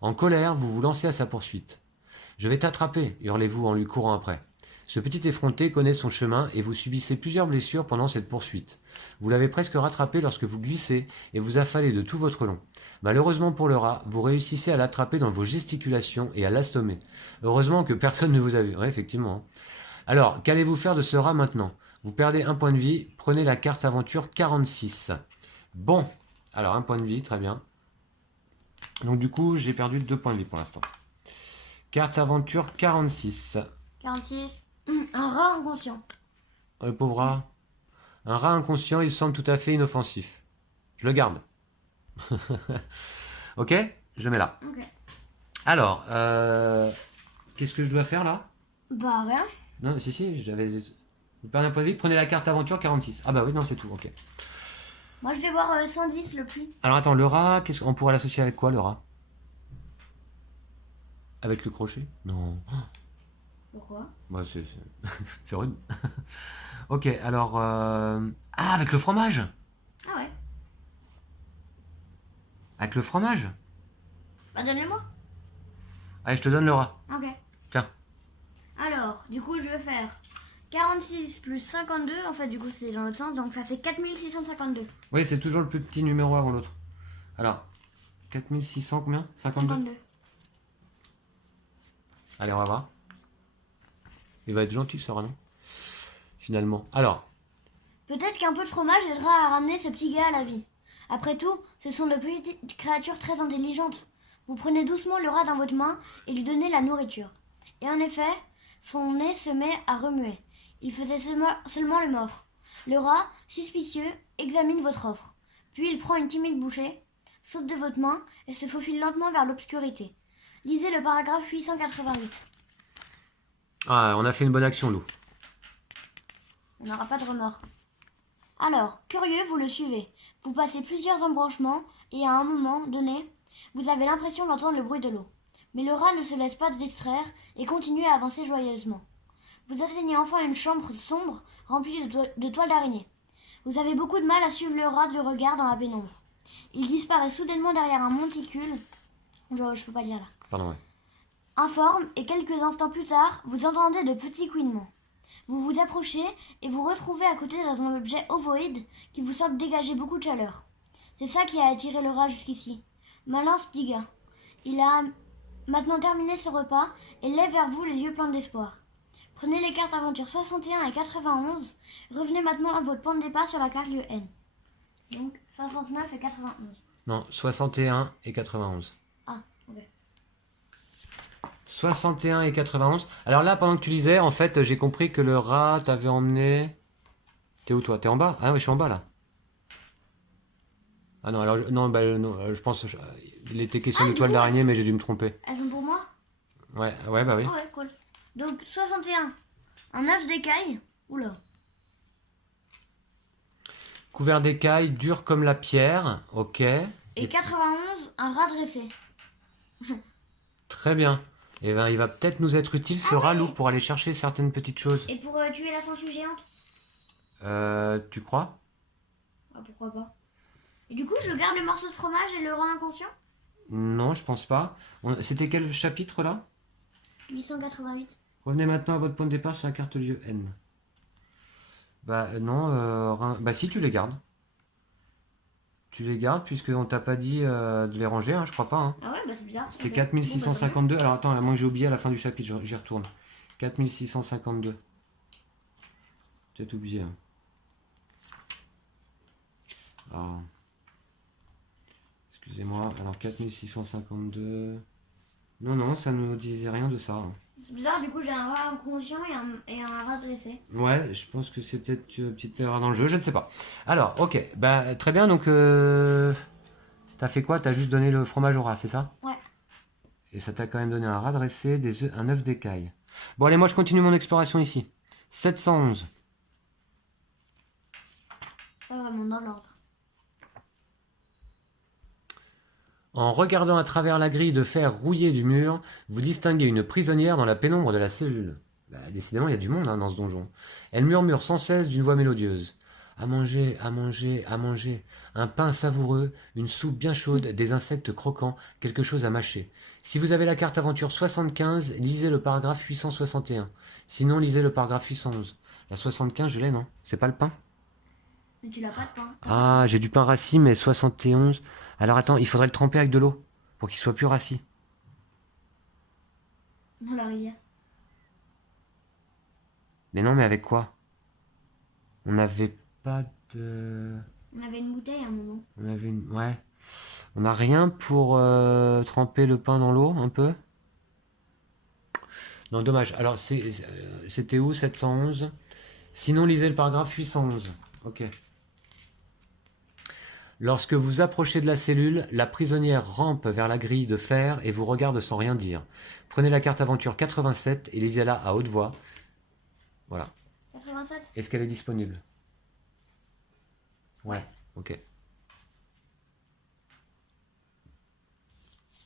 En colère, vous vous lancez à sa poursuite. « Je vais t'attraper !» hurlez-vous en lui courant après. Ce petit effronté connaît son chemin et vous subissez plusieurs blessures pendant cette poursuite. Vous l'avez presque rattrapé lorsque vous glissez et vous affalez de tout votre long. Malheureusement pour le rat, vous réussissez à l'attraper dans vos gesticulations et à l'assommer. Heureusement que personne ne vous a vu. Ouais, effectivement. Alors, qu'allez-vous faire de ce rat maintenant? Vous perdez un point de vie, prenez la carte aventure 46. Bon, alors un point de vie, très bien. Donc du coup, j'ai perdu 2 points de vie pour l'instant. Carte aventure 46. 46. Un rat inconscient. Le pauvre rat. Un rat inconscient, il semble tout à fait inoffensif. Je le garde. Ok, je mets là. Ok. Alors, qu'est-ce que je dois faire là? Bah rien. Non, si, j'avais... Vous perdez un point de vie, prenez la carte aventure 46. Ah bah oui, non, c'est tout, ok. Moi je vais voir 110 le puits. Alors attends, le rat, qu'est-ce qu'on pourrait l'associer avec quoi, le rat? Avec le crochet? Non. Pourquoi? Bah, c'est rude. Ok, alors... Ah, avec le fromage! Ah ouais. Avec le fromage? Bah donne-le-moi. Allez, je te donne le rat. Ok. Tiens. Alors, du coup je vais faire 46 plus 52. En fait du coup c'est dans l'autre sens. Donc ça fait 4652. Oui, c'est toujours le plus petit numéro avant l'autre. Alors, 4600 combien? 52? 52. Allez, on va voir. Il va être gentil, ce rat, non? Finalement. Alors, Peut-être qu'un peu de fromage aidera à ramener ce petit gars à la vie. Après tout, ce sont de petites créatures très intelligentes. Vous prenez doucement le rat dans votre main et lui donnez la nourriture. Et en effet, son nez se met à remuer. Il faisait seulement le mort. Le rat, suspicieux, examine votre offre. Puis il prend une timide bouchée, saute de votre main et se faufile lentement vers l'obscurité. Lisez le paragraphe 888. ah, on a fait une bonne action, Lou. On n'aura pas de remords. Alors, curieux, vous le suivez. Vous passez plusieurs embranchements et à un moment donné, vous avez l'impression d'entendre le bruit de l'eau. Mais le rat ne se laisse pas distraire et continue à avancer joyeusement. Vous atteignez enfin une chambre sombre remplie de toiles d'araignée. Vous avez beaucoup de mal à suivre le rat du regard dans la pénombre. Il disparaît soudainement derrière un monticule. Je peux pas lire là. Pardon, ouais. Informe et quelques instants plus tard, vous entendez de petits couinements. Vous vous approchez et vous retrouvez à côté d'un objet ovoïde qui vous semble dégager beaucoup de chaleur. C'est ça qui a attiré le rat jusqu'ici. Malin petit gars. Il a maintenant terminé ce repas et lève vers vous les yeux pleins d'espoir. Prenez les cartes aventure 61 et 91. Revenez maintenant à votre point de départ sur la carte lieu N. Donc 69 et 91. Non, 61 et 91. Ah, ok. 61 et 91. Alors là, pendant que tu lisais, en fait, j'ai compris que le rat t'avait emmené... T'es où, toi? T'es en bas? Ah oui, je suis en bas, là. Ah non, alors... Non, je pense... il était question Ah, de du toile coup, d'araignée, mais j'ai dû me tromper. Elles sont pour moi? Ouais, ouais, bah oui. Ah ouais, cool. Donc 61, un œuf d'écaille. Oula. Couvert d'écailles, dur comme la pierre. Ok. Et 91, un rat dressé. Très bien. Et ben, il va peut-être nous être utile ce rat-loup pour aller chercher certaines petites choses. Et pour tuer la sangsue géante? Tu crois? Ah, pourquoi pas. Et du coup, je garde le morceau de fromage et le rat inconscient? Non, je pense pas. C'était quel chapitre là? 888. Revenez maintenant à votre point de départ sur la carte lieu N. Bah non, bah si tu les gardes. Tu les gardes puisqu'on t'a pas dit de les ranger, hein, je crois pas. Hein. Ah ouais, bah c'est bizarre. C'était Ok. 4652. Alors attends, à moins que j'ai oublié à la fin du chapitre, j'y retourne. 4652. Peut-être oublié. Hein. Alors, excusez-moi, alors 4652. Non, non, ça ne nous disait rien de ça. Hein. C'est bizarre, du coup j'ai un rat inconscient et un rat dressé. Ouais, je pense que c'est peut-être une petite erreur dans le jeu, je ne sais pas. Alors, ok, bah très bien, donc t'as fait quoi? T'as juste donné le fromage au rat, c'est ça? Ouais. Et ça t'a quand même donné un rat dressé, des œufs, un œuf d'écaille. Bon allez, moi je continue mon exploration ici. 711. Pas vraiment dans l'ordre. En regardant à travers la grille de fer rouillée du mur, vous distinguez une prisonnière dans la pénombre de la cellule. Bah, décidément, il y a du monde hein, dans ce donjon. Elle murmure sans cesse d'une voix mélodieuse. À manger, à manger, à manger. Un pain savoureux, une soupe bien chaude, des insectes croquants, quelque chose à mâcher. Si vous avez la carte aventure 75, lisez le paragraphe 861. Sinon, lisez le paragraphe 811. La 75, je l'ai, non? C'est pas le pain? Mais tu l'as pas de pain. Ah, j'ai du pain rassis, mais 71. Alors attends, il faudrait le tremper avec de l'eau pour qu'il soit plus rassis. Dans la rivière. Mais non, mais avec quoi? On n'avait pas de... On avait une bouteille à un moment. On avait une... Ouais. On n'a rien pour tremper le pain dans l'eau, un peu? Non, dommage. Alors, c'était où, 711? Sinon, lisez le paragraphe 811. Ok. Lorsque vous approchez de la cellule, la prisonnière rampe vers la grille de fer et vous regarde sans rien dire. Prenez la carte aventure 87 et lisez-la à haute voix. Voilà. 87. Est-ce qu'elle est disponible? Ouais, ok.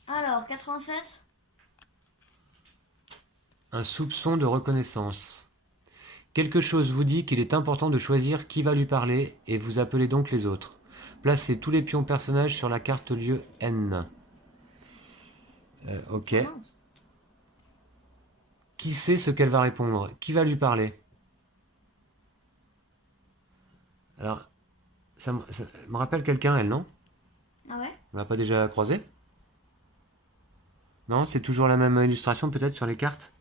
Alors, 87. Un soupçon de reconnaissance. Quelque chose vous dit qu'il est important de choisir qui va lui parler et vous appelez donc les autres. Placez tous les pions personnages sur la carte lieu N. Ok. Qui sait ce qu'elle va répondre? Qui va lui parler? Alors, ça me rappelle quelqu'un, elle, non? Ah ouais? On l'a pas déjà croisé? Non, c'est toujours la même illustration peut-être sur les cartes?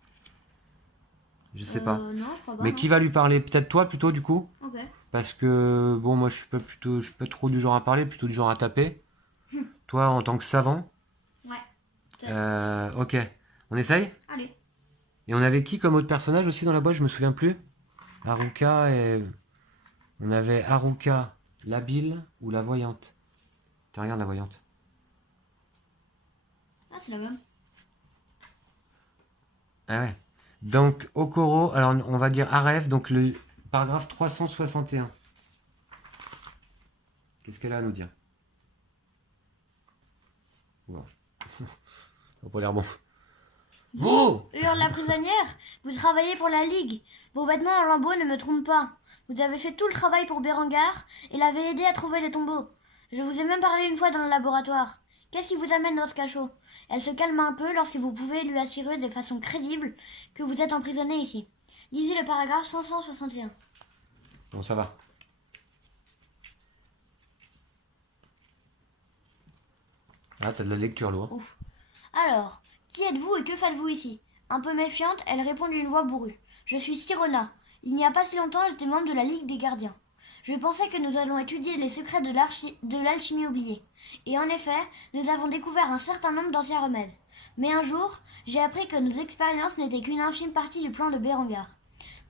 Je sais pas. Non, je crois pas. Mais non. qui va lui parler? Peut-être toi plutôt du coup? Ok. Parce que bon, moi je suis pas trop du genre à parler, plutôt du genre à taper. Toi en tant que savant. Ouais. Ok. On essaye? Allez. Et on avait qui comme autre personnage aussi dans la boîte? Je me souviens plus. Haruka et... On avait Haruka, l'habile ou la voyante? Tiens, regarde la voyante. Ah, c'est la même. Ah ouais. Donc, Okoro, alors on va dire Aref, donc le paragraphe 361. Qu'est-ce qu'elle a à nous dire? Bon. Ça n'a pas l'air bon. Vous! Hurle la prisonnière. Vous travaillez pour la Ligue. Vos vêtements en lambeaux ne me trompent pas. Vous avez fait tout le travail pour Berengar et l'avez aidé à trouver les tombeaux. Je vous ai même parlé une fois dans le laboratoire. Qu'est-ce qui vous amène dans ce cachot? Elle se calme un peu lorsque vous pouvez lui assurer de façon crédible que vous êtes emprisonné ici. Lisez le paragraphe 561. Bon, ça va. Ah, t'as de la lecture, lourd. Ouf. Alors, qui êtes-vous et que faites-vous ici? Un peu méfiante, elle répond d'une voix bourrue. Je suis Sirona. Il n'y a pas si longtemps, j'étais membre de la Ligue des Gardiens. Je pensais que nous allions étudier les secrets de l'alchimie oubliée. Et en effet, nous avons découvert un certain nombre d'anciens remèdes. Mais un jour, j'ai appris que nos expériences n'étaient qu'une infime partie du plan de Berengar.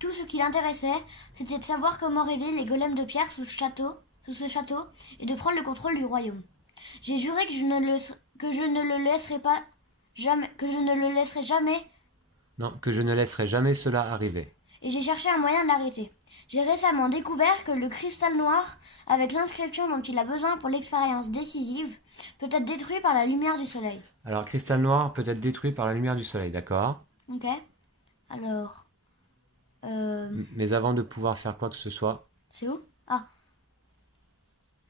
Tout ce qui l'intéressait, c'était de savoir comment régler les golems de pierre sous ce château et de prendre le contrôle du royaume. J'ai juré que je ne le laisserai jamais, Non, que je ne laisserai jamais cela arriver. et j'ai cherché un moyen de l'arrêter. J'ai récemment découvert que le cristal noir, avec l'inscription dont il a besoin pour l'expérience décisive, peut être détruit par la lumière du soleil. Alors, cristal noir peut être détruit par la lumière du soleil, d'accord? Ok. Alors, Mais avant de pouvoir faire quoi que ce soit, c'est où? Ah.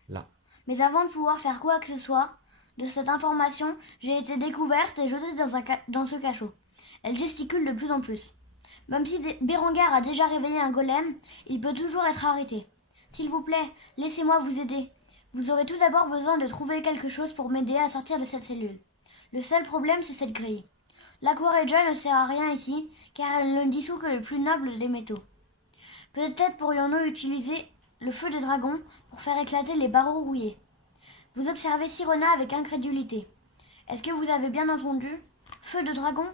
là. Mais avant de pouvoir faire quoi que ce soit de cette information, j'ai été découverte et jetée dans ce cachot. Elle gesticule de plus en plus. Même si Berengar a déjà réveillé un golem, il peut toujours être arrêté. S'il vous plaît, laissez-moi vous aider. Vous aurez tout d'abord besoin de trouver quelque chose pour m'aider à sortir de cette cellule. Le seul problème, c'est cette grille. L'Aquaregia ne sert à rien ici, car elle ne dissout que le plus noble des métaux. Peut-être pourrions-nous utiliser le feu des dragons pour faire éclater les barreaux rouillés. Vous observez Sirona avec incrédulité. Est-ce que vous avez bien entendu? Feu de dragon?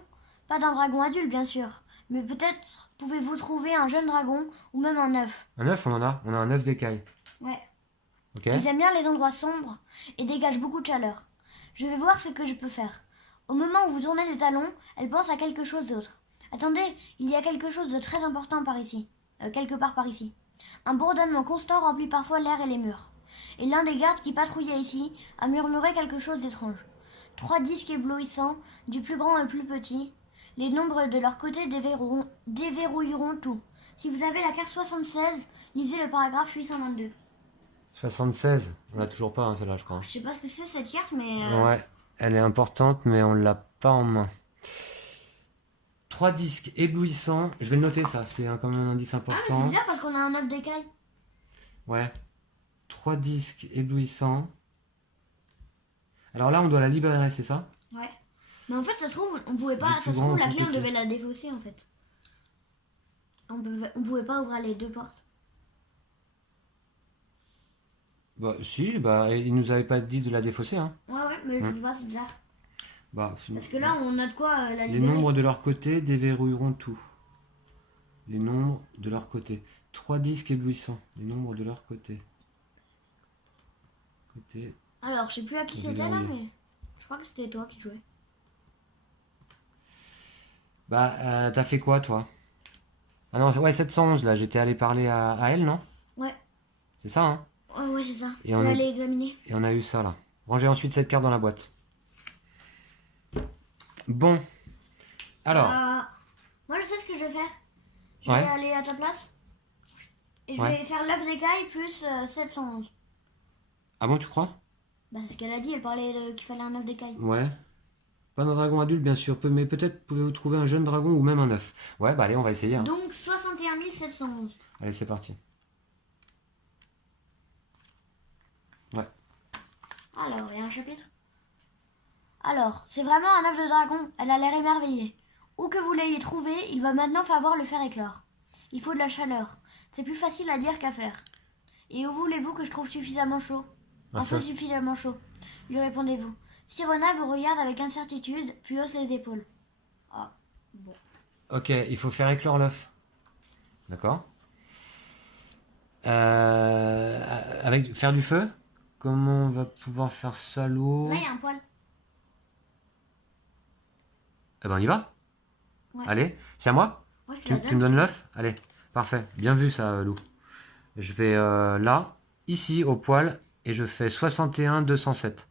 Pas d'un dragon adulte, bien sûr, mais peut-être pouvez-vous trouver un jeune dragon ou même un œuf. Un œuf, on a un œuf d'écaille. Ouais. Ok? Ils aiment bien les endroits sombres et dégagent beaucoup de chaleur. Je vais voir ce que je peux faire. Au moment où vous tournez les talons, elle pense à quelque chose d'autre. Attendez, il y a quelque chose de très important par ici. Quelque part par ici. Un bourdonnement constant remplit parfois l'air et les murs. Et l'un des gardes qui patrouillait ici a murmuré quelque chose d'étrange. 3 disques éblouissants, du plus grand au plus petit. Les nombres de leur côté déverrouilleront tout. Si vous avez la carte 76, lisez le paragraphe 822. 76, on l'a toujours pas, hein, celle-là, je crois. Je sais pas ce que c'est cette carte, mais... Ouais, elle est importante, mais on l'a pas en main. 3 disques éblouissants, je vais le noter ça, c'est quand même un indice Ah, mais important. c'est bien parce qu'on a un œuf d'écaille. Ouais. 3 disques éblouissants. Alors là, on doit la libérer, c'est ça? Ouais. Mais en fait, ça se trouve, on pouvait pas... Du Ça plus se grand trouve, au la plus clé, on petit. devait la défausser, en fait. On pouvait pas ouvrir les deux portes. Bah si, bah il nous avait pas dit de la défausser, hein. Ouais, mais je sais pas, c'est bizarre. Bah, Parce que là, on note quoi, la les libérer? nombres de leur côté déverrouilleront tout. Les nombres de leur côté. 3 disques éblouissants. Les nombres de leur côté. Alors, je sais plus à qui On c'était là, déverrouille. mais... Je crois que c'était toi qui jouais. Bah, t'as fait quoi, toi? Ah non, ouais, 711, là, j'étais allé parler à elle, non? Ouais. C'est ça, hein? Ouais, c'est ça. Et On on va est- aller examiner. Et on a eu ça, là. Rangez ensuite cette carte dans la boîte. Bon. Alors, Moi, je sais ce que je vais faire. Je Ouais. vais aller à ta place. Et je Ouais. vais faire l'œuf d'écaille plus 711. ah bon, tu crois? Bah, c'est ce qu'elle a dit, elle parlait qu'il fallait un œuf d'écaille. Ouais. Pas d'un dragon adulte, bien sûr, mais peut-être pouvez-vous trouver un jeune dragon ou même un œuf. Ouais, bah allez, on va essayer, hein. Donc, 61 711. Allez, c'est parti. Ouais. Alors, il y a un chapitre. Alors, c'est vraiment un œuf de dragon. Elle a l'air émerveillée. Où que vous l'ayez trouvé, il va maintenant falloir le faire éclore. Il faut de la chaleur. C'est plus facile à dire qu'à faire. Et où voulez-vous que je trouve suffisamment chaud? Un Un feu feu. suffisamment chaud, lui répondez-vous. Sirona vous regarde avec incertitude, puis hausse les épaules. Ah, bon. Ok, il faut faire éclore l'œuf. D'accord. Avec faire du feu? Comment on va pouvoir faire ça, l'eau? Là, il y a un poil. Eh ben, on y va. Ouais. Allez, c'est à moi? Moi, je te Tu la me donne. donnes l'œuf? Allez, parfait. Bien vu ça, Lou. Je vais là, ici, au poil, et je fais 61 207.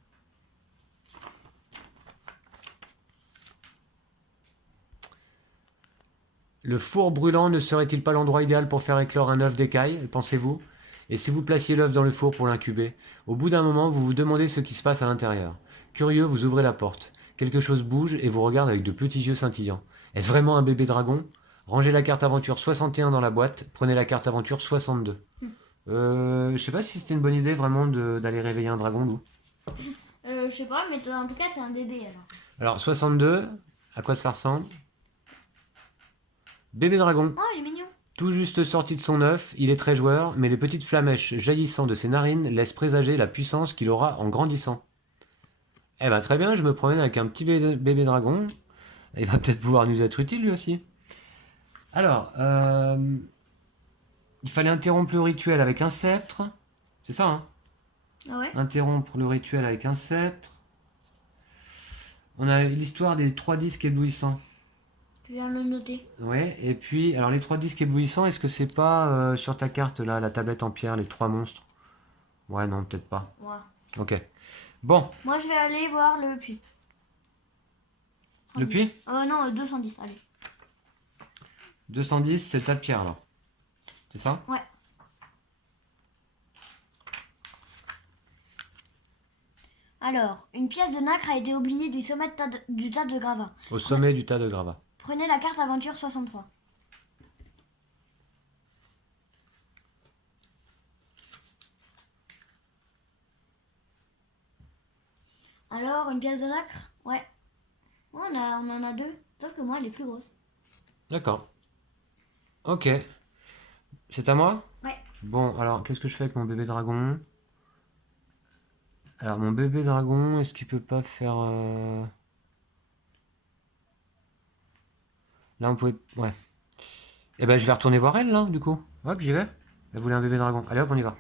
Le four brûlant ne serait-il pas l'endroit idéal pour faire éclore un œuf d'écaille, pensez-vous? Et si vous placiez l'œuf dans le four pour l'incuber? Au bout d'un moment, vous vous demandez ce qui se passe à l'intérieur. Curieux, vous ouvrez la porte. Quelque chose bouge et vous regarde avec de petits yeux scintillants. Est-ce vraiment un bébé dragon? Rangez la carte aventure 61 dans la boîte, prenez la carte aventure 62. Je sais pas si c'était une bonne idée vraiment d'aller réveiller un dragon, Lou. Je sais pas, mais en tout cas, c'est un bébé alors. Alors 62, à quoi ça ressemble? Bébé dragon. Oh, il est mignon. Tout juste sorti de son œuf, il est très joueur, mais les petites flamèches jaillissant de ses narines laissent présager la puissance qu'il aura en grandissant. Eh ben très bien, je me promène avec un petit bébé dragon. Il va peut-être pouvoir nous être utile lui aussi. Alors, il fallait interrompre le rituel avec un sceptre. C'est ça, hein? Ah ouais? Interrompre le rituel avec un sceptre. On a l'histoire des 3 disques éblouissants. Je viens de le noter. Ouais, et puis, alors les 3 disques éblouissants, est-ce que c'est pas sur ta carte là, la tablette en pierre, les 3 monstres? Ouais, non, peut-être pas. Ouais. Ok. Bon, Moi, je vais aller voir le puits. le puits? Non, 210, allez. 210, c'est le tas de pierre alors. C'est ça? Ouais. Alors, une pièce de nacre a été oubliée du sommet du tas de gravats. Au sommet du tas de gravats. Prenez la carte aventure 63. Alors, une pièce de nacre? Ouais. On en a 2. Sauf que moi, elle est plus grosse. D'accord. Ok. C'est à moi? Ouais. Bon, alors, qu'est-ce que je fais avec mon bébé dragon? Alors, mon bébé dragon, est-ce qu'il peut pas faire... Là, on pouvait... Ouais. Eh ben, je vais retourner voir elle, là, du coup. Hop, j'y vais. Elle voulait un bébé dragon. Allez, hop, on y va.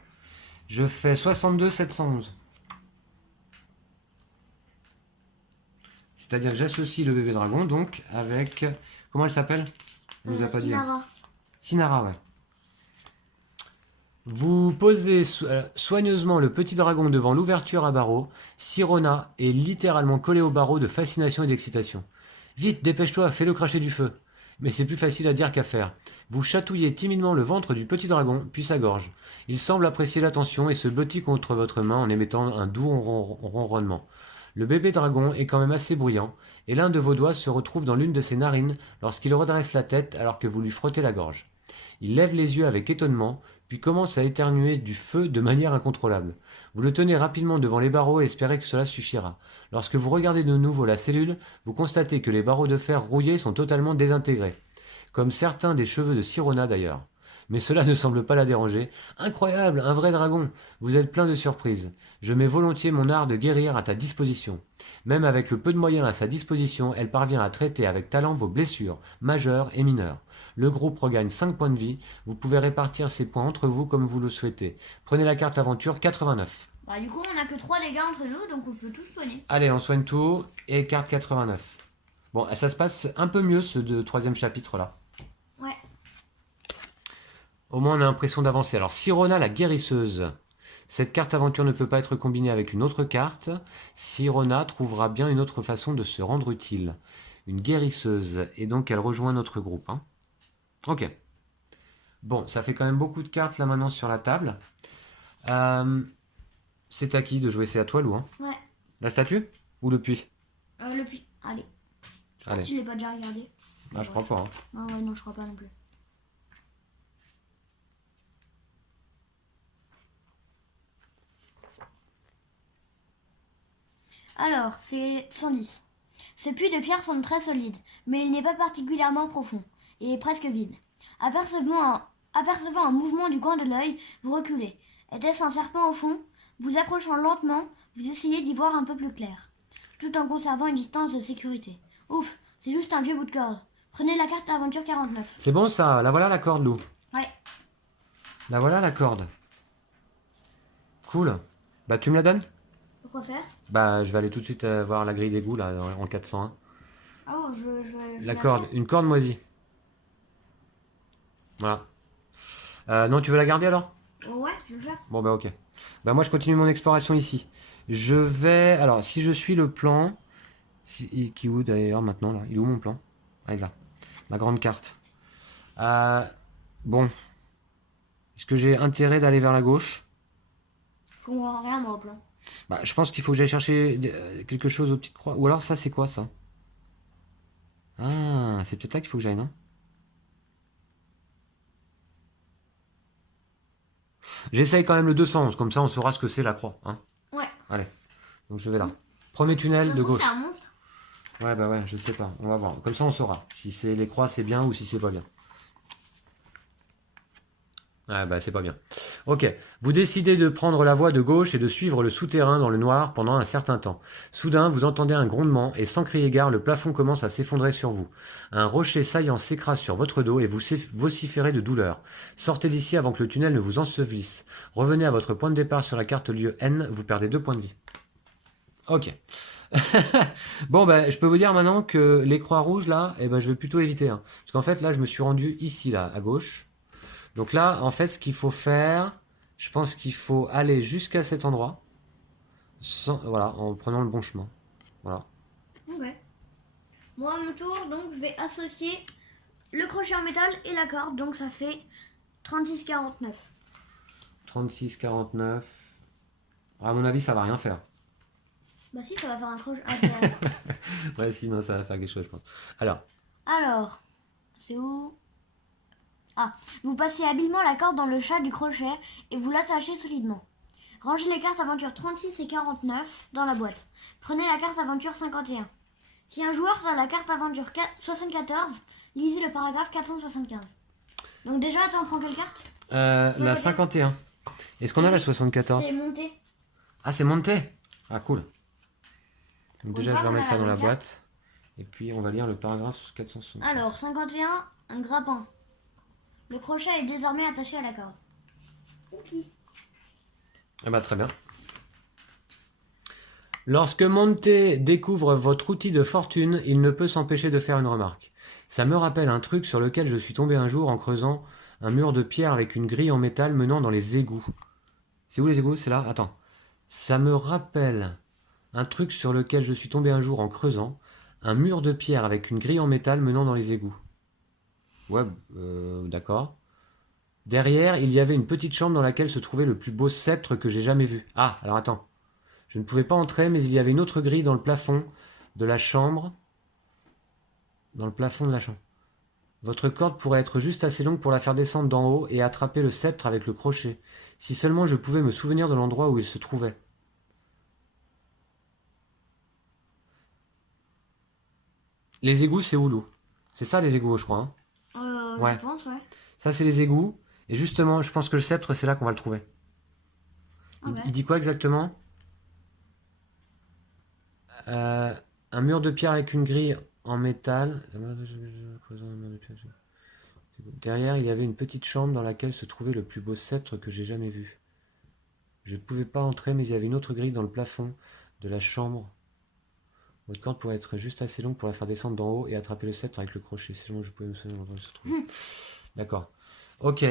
Je fais 62 711. C'est-à-dire que j'associe le bébé dragon, donc, avec... Comment elle s'appelle? On nous a pas dit. Sinara. Sinara, ouais. Vous posez soigneusement le petit dragon devant l'ouverture à barreaux. Sirona est littéralement collée au barreau de fascination et d'excitation. Vite, dépêche-toi, fais-le cracher du feu. Mais c'est plus facile à dire qu'à faire. Vous chatouillez timidement le ventre du petit dragon, puis sa gorge. Il semble apprécier l'attention et se blottit contre votre main en émettant un doux ronronnement. Le bébé dragon est quand même assez bruyant, et l'un de vos doigts se retrouve dans l'une de ses narines lorsqu'il redresse la tête alors que vous lui frottez la gorge. Il lève les yeux avec étonnement, puis commence à éternuer du feu de manière incontrôlable. Vous le tenez rapidement devant les barreaux et espérez que cela suffira. Lorsque vous regardez de nouveau la cellule, vous constatez que les barreaux de fer rouillés sont totalement désintégrés, comme certains des cheveux de Sirona d'ailleurs. Mais cela ne semble pas la déranger. Incroyable, un vrai dragon! Vous êtes plein de surprises. Je mets volontiers mon art de guérir à ta disposition. Même avec le peu de moyens à sa disposition, elle parvient à traiter avec talent vos blessures, majeures et mineures. Le groupe regagne 5 points de vie. Vous pouvez répartir ces points entre vous comme vous le souhaitez. Prenez la carte aventure 89. Bah, du coup, on a que 3 dégâts entre nous, donc on peut tous soigner. Allez, on soigne tout. Et carte 89. Bon, ça se passe un peu mieux ce troisième chapitre là. Ouais. Au moins on a l'impression d'avancer. Alors Sirona la guérisseuse. Cette carte aventure ne peut pas être combinée avec une autre carte. Sirona trouvera bien une autre façon de se rendre utile. Une guérisseuse. Et donc elle rejoint notre groupe. Hein. Ok. Bon, ça fait quand même beaucoup de cartes là maintenant sur la table. C'est à qui de jouer? C'est à toi, Lou. Hein. Ouais. La statue? Ou le puits? Le puits. Allez. Allez. Je l'ai pas déjà regardé. Ah, je crois pas. Hein. Ah ouais, non, je crois pas non plus. Alors, c'est 110. Ce puits de pierre semble très solide, mais il n'est pas particulièrement profond et est presque vide. Apercevant un mouvement du coin de l'œil, vous reculez. Était-ce un serpent au fond? Vous approchant lentement, vous essayez d'y voir un peu plus clair, tout en conservant une distance de sécurité. Ouf, c'est juste un vieux bout de corde. Prenez la carte aventure 49. C'est bon ça, la voilà la corde, Lou. Ouais. La voilà la corde. Cool. Bah tu me la donnes? Pourquoi faire? Bah je vais aller tout de suite voir la grille d'égout là en 401. Oh, La corde, une corde moisie. Voilà. Non, tu veux la garder alors? Ouais, je veux faire. Bon bah ok. Bah moi je continue mon exploration ici. Je vais... Alors si je suis le plan... Qui est où d'ailleurs maintenant là? Il est où mon plan? Ah il est là. Ma grande carte. Bon. Est-ce que j'ai intérêt d'aller vers la gauche? Je comprends rien moi au plan. Bah je pense qu'il faut que j'aille chercher quelque chose aux petites croix. Ou alors ça c'est quoi ça? Ah, c'est peut-être là qu'il faut que j'aille, non? J'essaye quand même le 211, comme ça on saura ce que c'est la croix. Hein. Ouais. Allez, donc je vais là. Premier tunnel de gauche. C'est un monstre. Ouais, bah ouais, je sais pas. On va voir. Comme ça on saura. Si c'est les croix, c'est bien ou si c'est pas bien. Ah bah c'est pas bien. Ok, vous décidez de prendre la voie de gauche et de suivre le souterrain dans le noir pendant un certain temps. Soudain, vous entendez un grondement et sans crier gare, le plafond commence à s'effondrer sur vous. Un rocher saillant s'écrase sur votre dos et vous vociférez de douleur. Sortez d'ici avant que le tunnel ne vous ensevelisse. Revenez à votre point de départ sur la carte lieu N, vous perdez 2 points de vie. Ok. Bon, ben, je peux vous dire maintenant que les croix rouges, là, eh ben, je vais plutôt éviter. Hein. Parce qu'en fait, là, je me suis rendu ici, là, à gauche. Donc là, en fait, ce qu'il faut faire, je pense qu'il faut aller jusqu'à cet endroit. Voilà, en prenant le bon chemin. Voilà. Ok. Moi, à mon tour, donc, je vais associer le crochet en métal et la corde. Donc, ça fait 36,49. 36,49. À mon avis, ça va rien faire. Bah si, ça va faire un crochet. Ouais, sinon, ça va faire quelque chose, je pense. Alors, c'est où? Ah, vous passez habilement la corde dans le chat du crochet et vous l'attachez solidement. Rangez les cartes aventure 36 et 49 dans la boîte. Prenez la carte aventure 51. Si un joueur sort la carte aventure 74, lisez le paragraphe 475. Donc déjà, attends, on prend quelle carte? La 51. Est-ce qu'on a la 74? C'est monté. Ah, c'est monté. Ah, cool. Donc On déjà, je vais va remettre ça dans la bonne carte. boîte. Et puis, on va lire le paragraphe 460. Alors, 51, un grappin. Le crochet est désormais attaché à la corde. Ok. Ah bah, très bien. Lorsque Monte découvre votre outil de fortune, il ne peut s'empêcher de faire une remarque. Ça me rappelle un truc sur lequel je suis tombé un jour en creusant un mur de pierre avec une grille en métal menant dans les égouts. C'est où les égouts? C'est là? Attends. Ça me rappelle un truc sur lequel je suis tombé un jour en creusant un mur de pierre avec une grille en métal menant dans les égouts. Ouais, d'accord. Derrière, il y avait une petite chambre dans laquelle se trouvait le plus beau sceptre que j'ai jamais vu. Ah, alors attends. Je ne pouvais pas entrer, mais il y avait une autre grille dans le plafond de la chambre. Dans le plafond de la chambre. Votre corde pourrait être juste assez longue pour la faire descendre d'en haut et attraper le sceptre avec le crochet. Si seulement je pouvais me souvenir de l'endroit où il se trouvait. Les égouts, c'est Oulou. C'est ça les égouts, je crois. Hein. Ouais. Je pense, ouais. Ça, c'est les égouts. Et justement, je pense que le sceptre, c'est là qu'on va le trouver. Il dit quoi exactement? Un mur de pierre avec une grille en métal. Derrière, il y avait une petite chambre dans laquelle se trouvait le plus beau sceptre que j'ai jamais vu. Je ne pouvais pas entrer, mais il y avait une autre grille dans le plafond de la chambre. Votre corde pourrait être juste assez longue pour la faire descendre d'en haut et attraper le sceptre avec le crochet. Sinon, je pouvais me souvenir de l'endroit où il se trouvait. D'accord. Ok.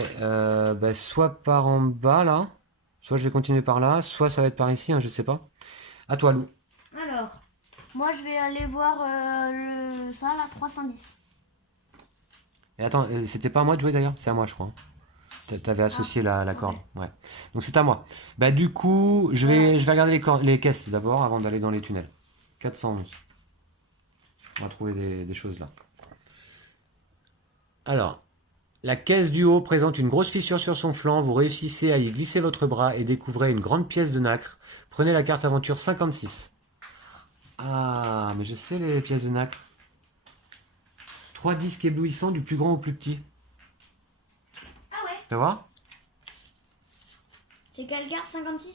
Soit par en bas, là. Soit je vais continuer par là. Soit ça va être par ici, hein, je sais pas. À toi, Lou. Alors, moi je vais aller voir ça là, 310. Et attends, c'était pas à moi de jouer d'ailleurs? C'est à moi, je crois. T'avais associé la corde. Ouais. Donc c'est à moi. Bah du coup, je vais regarder les caisses d'abord avant d'aller dans les tunnels. 411. On va trouver des choses là. Alors, la caisse du haut présente une grosse fissure sur son flanc. Vous réussissez à y glisser votre bras et découvrez une grande pièce de nacre. Prenez la carte aventure 56. Ah, mais je sais les pièces de nacre. 3 disques éblouissants du plus grand au plus petit. Ah ouais. Tu vois? C'est quelle carte? 56?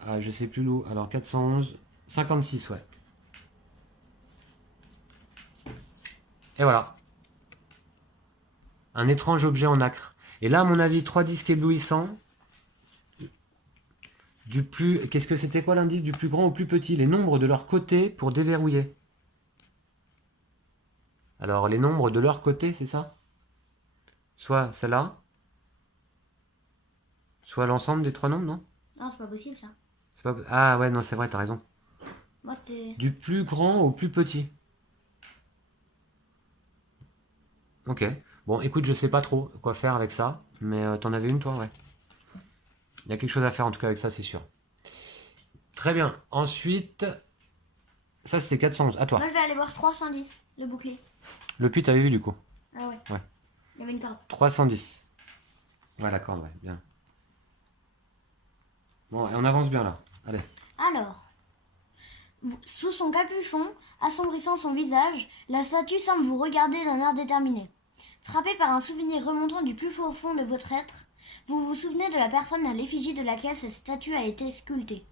Ah, je sais plus l'eau. Alors 411, 56, ouais. Et voilà. Un étrange objet en nacre. Et là, à mon avis, 3 disques éblouissants. Du plus... Qu'est-ce que c'était quoi l'indice? Du plus grand au plus petit. Les nombres de leur côté pour déverrouiller. Alors, les nombres de leur côté, c'est ça? Soit celle-là. Soit l'ensemble des 3 nombres, non? Non, c'est pas possible ça. Pas... Ah ouais, non, c'est vrai, t'as raison. Moi c'était. Du plus grand au plus petit. Ok. Bon, écoute, je sais pas trop quoi faire avec ça, mais t'en avais une toi, ouais. Il y a quelque chose à faire en tout cas avec ça, c'est sûr. Très bien. Ensuite, ça c'était 411. À toi. Moi je vais aller voir 310, le bouclier. Le puits, t'avais vu du coup. Ah ouais. Ouais. Il y avait une corde. 310. Ouais, d'accord, ouais, bien. Bon, et on avance bien là. Allez. Alors, sous son capuchon, assombrissant son visage, la statue semble vous regarder d'un air déterminé. Frappé par un souvenir remontant du plus profond de votre être, vous vous souvenez de la personne à l'effigie de laquelle cette statue a été sculptée.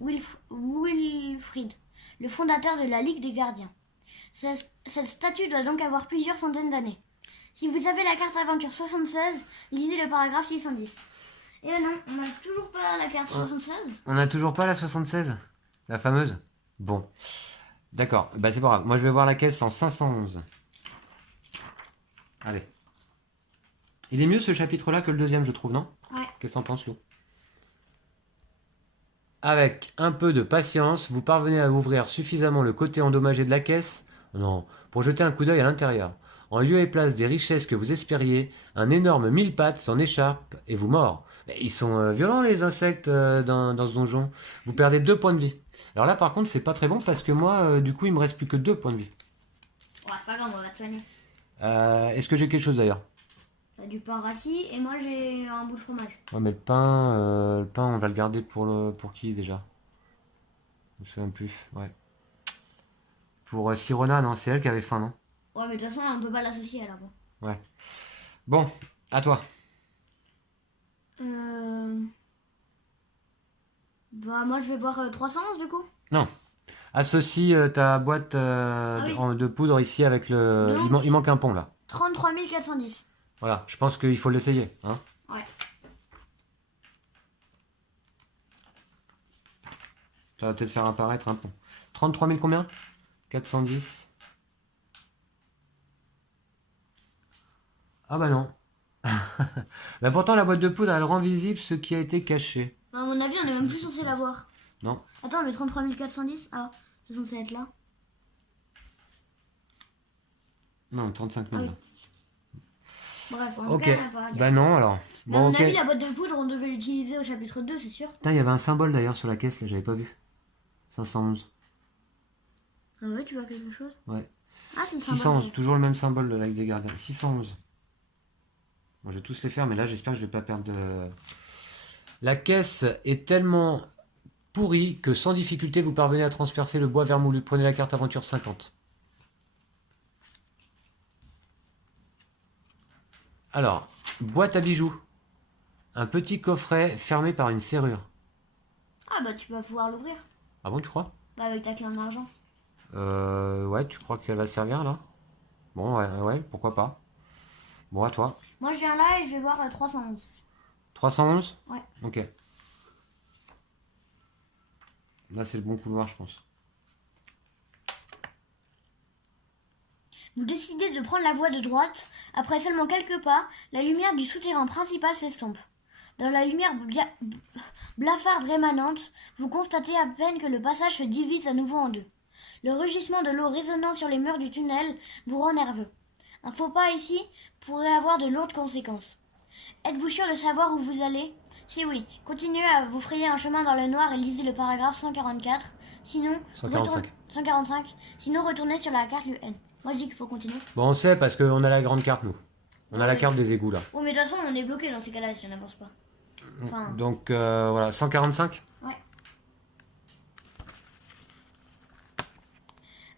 Wilfrid, le fondateur de la Ligue des Gardiens. Cette statue doit donc avoir plusieurs centaines d'années. Si vous avez la carte aventure 76, lisez le paragraphe 610. Et non, on n'a toujours pas la carte 76. On n'a toujours pas la 76? La fameuse? Bon. D'accord. Bah, c'est pas grave. Moi, je vais voir la caisse en 511. Allez. Il est mieux ce chapitre-là que le deuxième, je trouve, non? Ouais. Qu'est-ce que t'en penses, Lou? Avec un peu de patience, vous parvenez à ouvrir suffisamment le côté endommagé de la caisse, non, pour jeter un coup d'œil à l'intérieur. En lieu et place des richesses que vous espériez, un énorme mille-pattes s'en échappe et vous mord. Mais ils sont violents les insectes dans ce donjon. Vous perdez 2 points de vie. Alors là par contre c'est pas très bon parce que moi du coup il me reste plus que 2 points de vie. Ouais, c'est pas grave, on va te soigner. Est-ce que j'ai quelque chose d'ailleurs? T'as du pain rassis et moi j'ai un bout de fromage. Ouais mais le pain on va le garder pour qui déjà? Je me souviens plus, ouais. Pour Sirona, non, c'est elle qui avait faim, non? Ouais, mais de toute façon, on peut pas l'associer alors. Bon. Ouais. Bon, à toi. Bah, moi je vais boire 311 du coup. Non. Associe ta boîte oui. de poudre ici avec le. Non. Il manque un pont là. 33 410. Voilà, je pense qu'il faut l'essayer. Hein. Ouais. Ça va peut-être faire apparaître un pont. 33 000 combien? 410. Ah bah non. Bah pourtant la boîte de poudre elle rend visible ce qui a été caché. À mon avis, on est même plus censé l'avoir. Non. Attends, mais 33 410. Ah, c'est censé être là. Non, 35 000. Ah oui. Bref, on Ok. pas. Bah non alors. Mais à Bon mon ok. avis, la boîte de poudre, on devait l'utiliser au chapitre 2, c'est sûr. Putain, il y avait un symbole d'ailleurs sur la caisse là, j'avais pas vu. 511. Ah ouais, tu vois quelque chose? Ouais. Ah, c'est une 611, toujours le même symbole de la Ligue des Gardiens. 611. Bon, je vais tous les faire, mais là j'espère que je vais pas perdre de. La caisse est tellement pourrie que sans difficulté vous parvenez à transpercer le bois vermoulu. Prenez la carte aventure 50. Alors, boîte à bijoux. Un petit coffret fermé par une serrure. Ah bah tu vas pouvoir l'ouvrir. Ah bon, tu crois? Bah avec ta clé en argent. Ouais, tu crois qu'elle va servir là? Bon, ouais, pourquoi pas. Bon, à toi. Moi je viens là et je vais voir 311. 311? Ouais. Ok. Là, c'est le bon couloir, je pense. Vous décidez de prendre la voie de droite. Après seulement quelques pas, la lumière du souterrain principal s'estompe. Dans la lumière blafarde rémanente, vous constatez à peine que le passage se divise à nouveau en deux. Le rugissement de l'eau résonnant sur les murs du tunnel vous rend nerveux. Un faux pas ici pourrait avoir de lourdes conséquences. Êtes-vous sûr de savoir où vous allez? Si oui, continuez à vous frayer un chemin dans le noir et lisez le paragraphe 144. Sinon, 145. 145. Sinon, retournez sur la carte UN. Moi, je dis qu'il faut continuer. Bon, on sait parce qu'on a la grande carte, nous. On a la Ouais. carte des égouts, là. Oh, mais de toute façon, on est bloqué dans ces cas-là si on n'avance pas. Enfin, Donc, voilà, 145. ouais.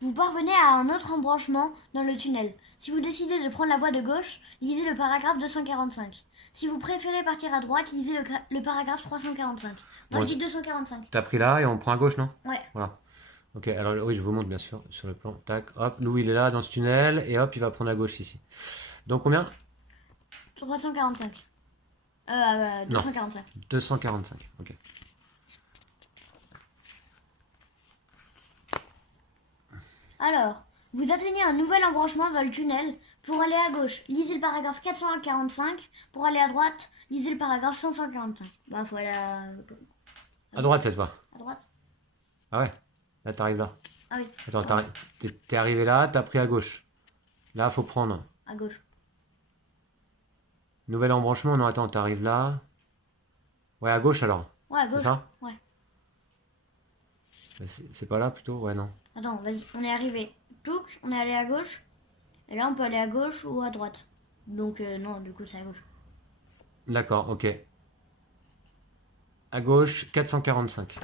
Vous parvenez à un autre embranchement dans le tunnel. Si vous décidez de prendre la voie de gauche, lisez le paragraphe 245. Si vous préférez partir à droite, lisez le paragraphe 345. Moi, Bon, je dis 245. T'as pris là et on prend à gauche, non? Ouais. Voilà. Ok, alors oui, je vous montre bien sûr sur le plan. Tac, hop, Lou il est là dans ce tunnel et hop, il va prendre à gauche ici. Donc combien? 345. 245. 245, ok. Alors, vous atteignez un nouvel embranchement dans le tunnel. Pour aller à gauche, lisez le paragraphe 445. Pour aller à droite, lisez le paragraphe 545. Bah, faut aller À droite cette fois. à droite. Ah ouais, là t'arrives là. Ah oui, Attends, t'es arrivé là, t'as pris à gauche. Là, faut prendre. à gauche. Nouvel embranchement, non, attends, t'arrives là. Ouais, à gauche alors. Ouais, à C'est gauche. ça? Ouais. C'est pas là plutôt? Ouais, non. Attends, vas-y, on est arrivé. Touc, on est allé à gauche. Et là, on peut aller à gauche ou à droite. Donc, non, du coup, c'est à gauche. D'accord, ok. À gauche, 445.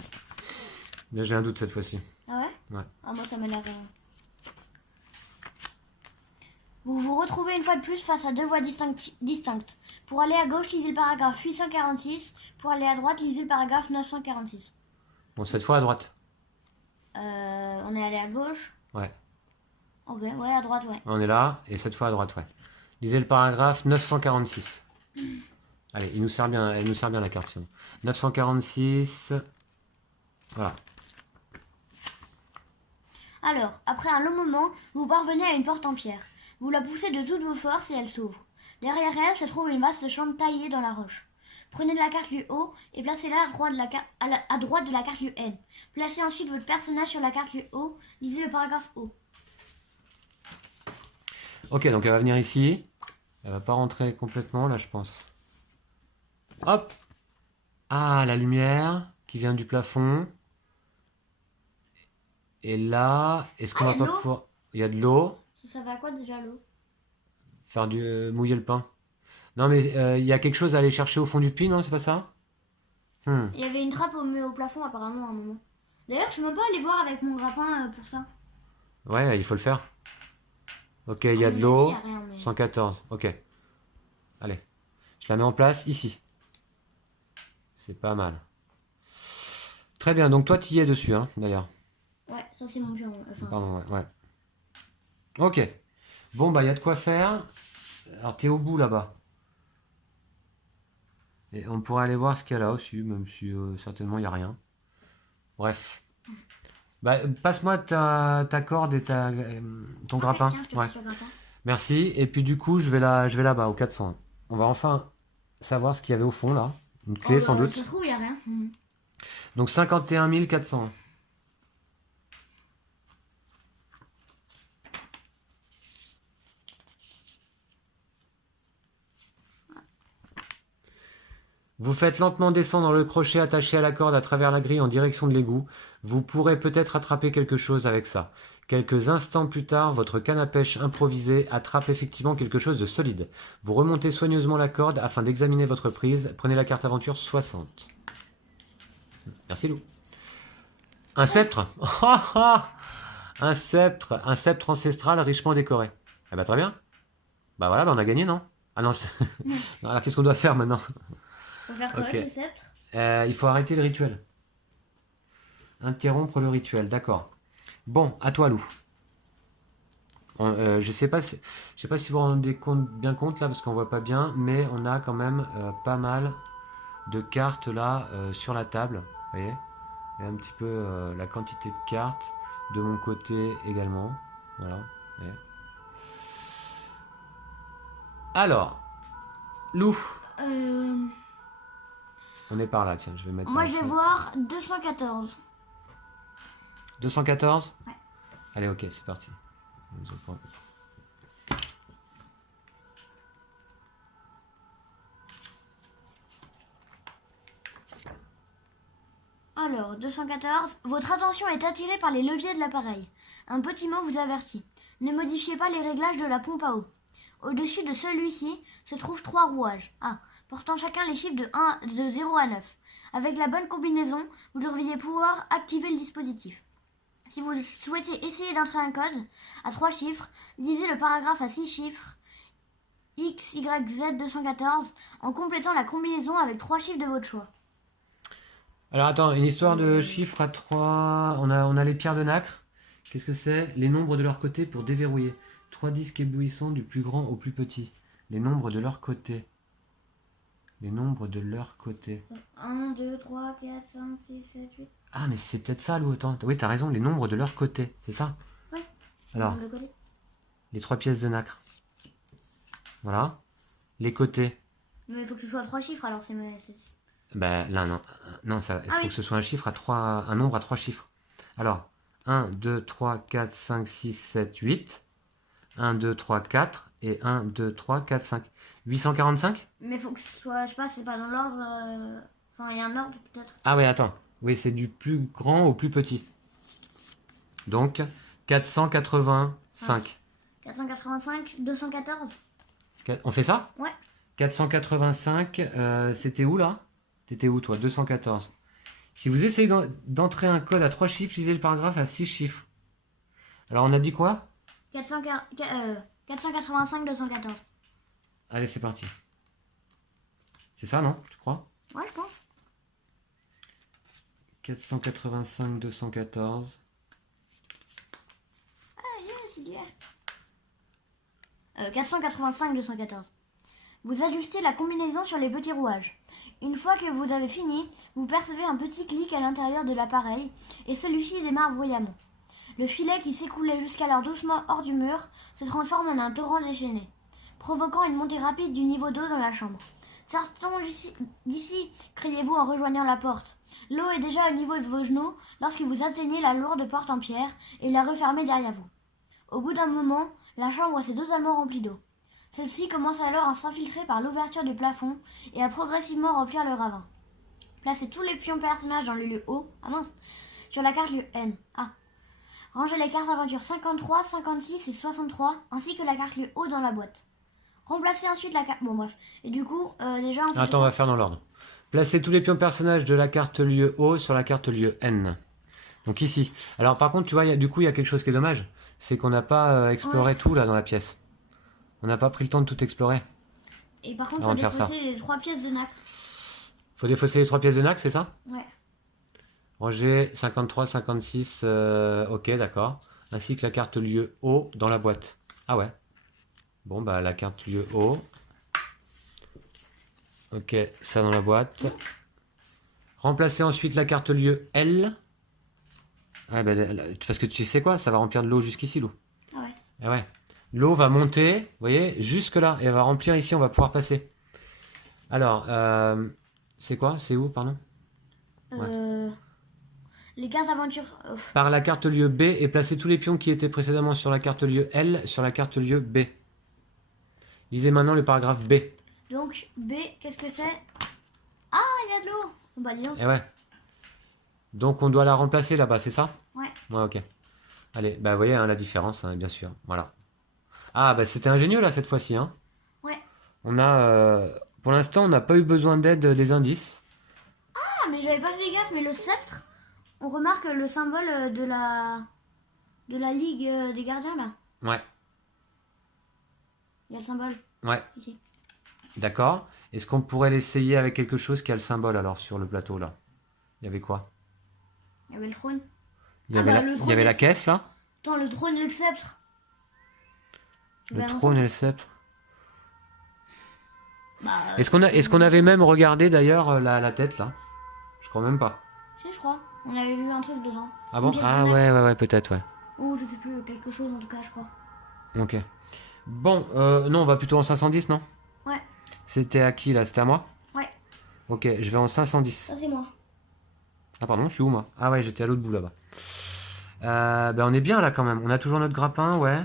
Là, j'ai un doute cette fois-ci. Ah ouais? Ouais. Ah, moi, ça m'a l'air. Vous vous retrouvez une fois de plus face à deux voies distinctes. Pour aller à gauche, lisez le paragraphe 846. Pour aller à droite, lisez le paragraphe 946. Bon, cette fois à droite. On est allé à gauche. Ouais. Ok, ouais, à droite, ouais. On est là, et cette fois à droite, ouais. Lisez le paragraphe 946. Allez, elle nous sert bien la carte. Sinon. 946. Voilà. Alors, après un long moment, vous parvenez à une porte en pierre. Vous la poussez de toutes vos forces et elle s'ouvre. Derrière elle se trouve une vaste chambre taillée dans la roche. Prenez la carte lieu O et placez-la à droite de la carte lieu N. Placez ensuite votre personnage sur la carte lieu O. Lisez le paragraphe O. Ok, donc elle va venir ici. Elle va pas rentrer complètement là, je pense. Hop. Ah, la lumière qui vient du plafond. Et là, est-ce qu'on va pas pouvoir... Il y a de l'eau. Ça va à quoi déjà l'eau? Faire du... mouiller le pain. Non, mais il y a quelque chose à aller chercher au fond du puits, non? C'est pas ça? Il y avait une trappe au plafond apparemment à un moment. D'ailleurs, je ne peux pas aller voir avec mon grappin pour ça. Ouais, il faut le faire. Ok, il y a de l'eau. Mais... 114, ok. Allez, je la mets en place ici. C'est pas mal. Très bien, donc toi tu y es dessus, hein, d'ailleurs. Ouais, ça c'est mon pion. Enfin, pardon, ouais. Ok. Bon, bah il y a de quoi faire. Alors t'es au bout là-bas. Et on pourrait aller voir ce qu'il y a là aussi, même si certainement il n'y a rien. Bref. Bah, passe-moi ta corde et ton grappin. Tiens, ouais. Merci. Et puis du coup, je vais là-bas, au 400. On va enfin savoir ce qu'il y avait au fond là. Une clé sans doute. Ça se trouve, il n'y a rien. Donc 51 400. Vous faites lentement descendre le crochet attaché à la corde à travers la grille en direction de l'égout. Vous pourrez peut-être attraper quelque chose avec ça. Quelques instants plus tard, votre canne à pêche improvisée attrape effectivement quelque chose de solide. Vous remontez soigneusement la corde afin d'examiner votre prise. Prenez la carte aventure 60. Merci Lou. Un sceptre. Un sceptre ancestral richement décoré. Eh ben très bien. Bah voilà, on a gagné, non? Ah non, alors qu'est-ce qu'on doit faire maintenant? Faut faire quoi avec le sceptre? Il faut arrêter le rituel. Interrompre le rituel, d'accord. Bon, à toi Lou. Je sais pas si vous vous rendez bien compte là, parce qu'on voit pas bien, mais on a quand même pas mal de cartes là sur la table. Vous voyez? Il y a un petit peu la quantité de cartes de mon côté également. Voilà. Alors, Lou. On est par là, tiens, je vais mettre... Moi, je vais voir 214. 214 ? Ouais. Allez, ok, c'est parti. Alors, 214, votre attention est attirée par les leviers de l'appareil. Un petit mot vous avertit. Ne modifiez pas les réglages de la pompe à eau. Au-dessus de celui-ci se trouvent 3 rouages, portant chacun les chiffres de 0 à 9. Avec la bonne combinaison, vous devriez pouvoir activer le dispositif. Si vous souhaitez essayer d'entrer un code à 3 chiffres, lisez le paragraphe à 6 chiffres XYZ 214 en complétant la combinaison avec 3 chiffres de votre choix. Alors attends, une histoire de chiffres à 3... On a les pierres de nacre. Qu'est-ce que c'est? Les nombres de leur côté pour déverrouiller. 3 disques éblouissants du plus grand au plus petit. Les nombres de leur côté. Les nombres de leur côté. 1, 2, 3, 4, 5, 6, 7, 8. Ah, mais c'est peut-être ça, Lou, attends. Oui, t'as raison, les nombres de leur côté, c'est ça? Ouais. Alors, les 3 pièces de nacre. Voilà. Les côtés. Mais il faut que ce soit 3 chiffres, alors c'est... Ben là, non. Non, ça, il faut que ce soit un nombre à 3 chiffres. Alors, 1, 2, 3, 4, 5, 6, 7, 8. 1, 2, 3, 4. Et 1, 2, 3, 4, 5. 845? Mais il faut que ce soit, je sais pas, c'est pas dans l'ordre... Enfin, il y a un ordre peut-être. Ah ouais, attends. Oui, c'est du plus grand au plus petit. Donc, 485. 485, 214. On fait ça? Ouais. 485, c'était où là? T'étais où toi? 214. Si vous essayez d'entrer un code à 3 chiffres, lisez le paragraphe à 6 chiffres. Alors on a dit quoi? 485, 214. Allez, c'est parti. C'est ça, non? Tu crois? Ouais, je pense. 485, 214. Ah, c'est bien. 485, 214. Vous ajustez la combinaison sur les petits rouages. Une fois que vous avez fini, vous percevez un petit clic à l'intérieur de l'appareil et celui-ci démarre bruyamment. Le filet qui s'écoulait jusqu'alors doucement hors du mur se transforme en un torrent déchaîné, provoquant une montée rapide du niveau d'eau dans la chambre. Sortons d'ici, criez-vous en rejoignant la porte. L'eau est déjà au niveau de vos genoux lorsque vous atteignez la lourde porte en pierre et la refermez derrière vous. Au bout d'un moment, la chambre s'est totalement remplie d'eau. Celle-ci commence alors à s'infiltrer par l'ouverture du plafond et à progressivement remplir le ravin. Placez tous les pions personnages dans le lieu O, sur la carte lieu N. Rangez les cartes aventure 53, 56 et 63, ainsi que la carte lieu O dans la boîte. Remplacez ensuite la carte... Bon bref, et du coup, déjà... Attends, on va faire dans l'ordre. Placez tous les pions personnages de la carte lieu O sur la carte lieu N. Donc ici. Alors par contre, tu vois, du coup, il y a quelque chose qui est dommage. C'est qu'on n'a pas exploré tout là dans la pièce. On n'a pas pris le temps de tout explorer. Et par contre, il faut défausser les 3 pièces de nacre. Faut défausser les 3 pièces de nacre, c'est ça? Ouais. Ranger 53, 56, ok, d'accord. Ainsi que la carte lieu O dans la boîte. Ah ouais. Bon, bah la carte lieu O. Ok, ça dans la boîte. Remplacer ensuite la carte lieu L. Ah bah, parce que tu sais quoi, ça va remplir de l'eau jusqu'ici, l'eau. Ah ouais. Ah ouais. L'eau va monter, vous voyez, jusque là. Et elle va remplir ici, on va pouvoir passer. Alors, c'est quoi? C'est où, pardon? Les cartes aventure... Par la carte lieu B et placer tous les pions qui étaient précédemment sur la carte lieu L sur la carte lieu B. Lisez maintenant le paragraphe B. Donc, B, qu'est-ce que c'est? Ah, il y a de l'eau. Bah, dis donc. Eh ouais. Donc, on doit la remplacer là-bas, c'est ça? Ouais. Ouais, ok. Allez, bah, vous voyez hein, la différence, hein, bien sûr. Voilà. Ah, bah, c'était ingénieux là cette fois-ci. Hein. Ouais. On a. Pour l'instant, on n'a pas eu besoin d'aide des indices. Ah, mais j'avais pas fait gaffe, mais le sceptre, on remarque le symbole de la Ligue des gardiens là. Ouais. Il y a le symbole. Ouais. Ici. D'accord. Est-ce qu'on pourrait l'essayer avec quelque chose qui a le symbole alors sur le plateau là? Il y avait quoi? Il y avait le trône. Il y avait la caisse là? Attends, le trône et le sceptre. Le trône et le sceptre. Bah, Est-ce qu'on avait même regardé d'ailleurs la tête là? Je crois même pas. Si, je crois. On avait vu un truc dedans. Ah bon? Ah ouais, peut-être, ouais. Ou je sais plus, quelque chose en tout cas, je crois. Ok. Bon, non, on va plutôt en 510, non? Ouais. C'était à qui là? C'était à moi? Ouais. Ok, je vais en 510. Ça, c'est moi. Ah pardon, je suis où moi? Ah ouais, j'étais à l'autre bout là-bas. Ben on est bien là quand même. On a toujours notre grappin, ouais.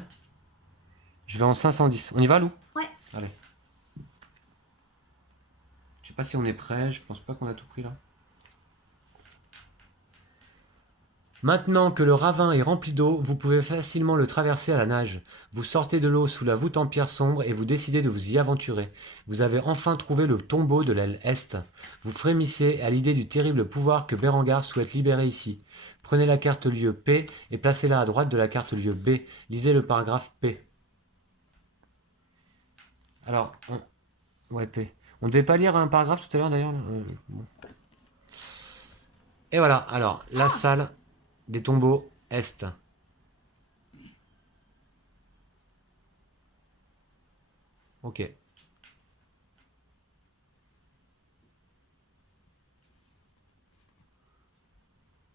Je vais en 510. On y va, Lou? Ouais. Allez. Je sais pas si on est prêt, je pense pas qu'on a tout pris là. Maintenant que le ravin est rempli d'eau, vous pouvez facilement le traverser à la nage. Vous sortez de l'eau sous la voûte en pierre sombre et vous décidez de vous y aventurer. Vous avez enfin trouvé le tombeau de l'aile Est. Vous frémissez à l'idée du terrible pouvoir que Berengar souhaite libérer ici. Prenez la carte lieu P et placez-la à droite de la carte lieu B. Lisez le paragraphe P. Alors, ouais, P. On ne devait pas lire un paragraphe tout à l'heure d'ailleurs bon. Et voilà, alors, la salle des tombeaux Est. Ok.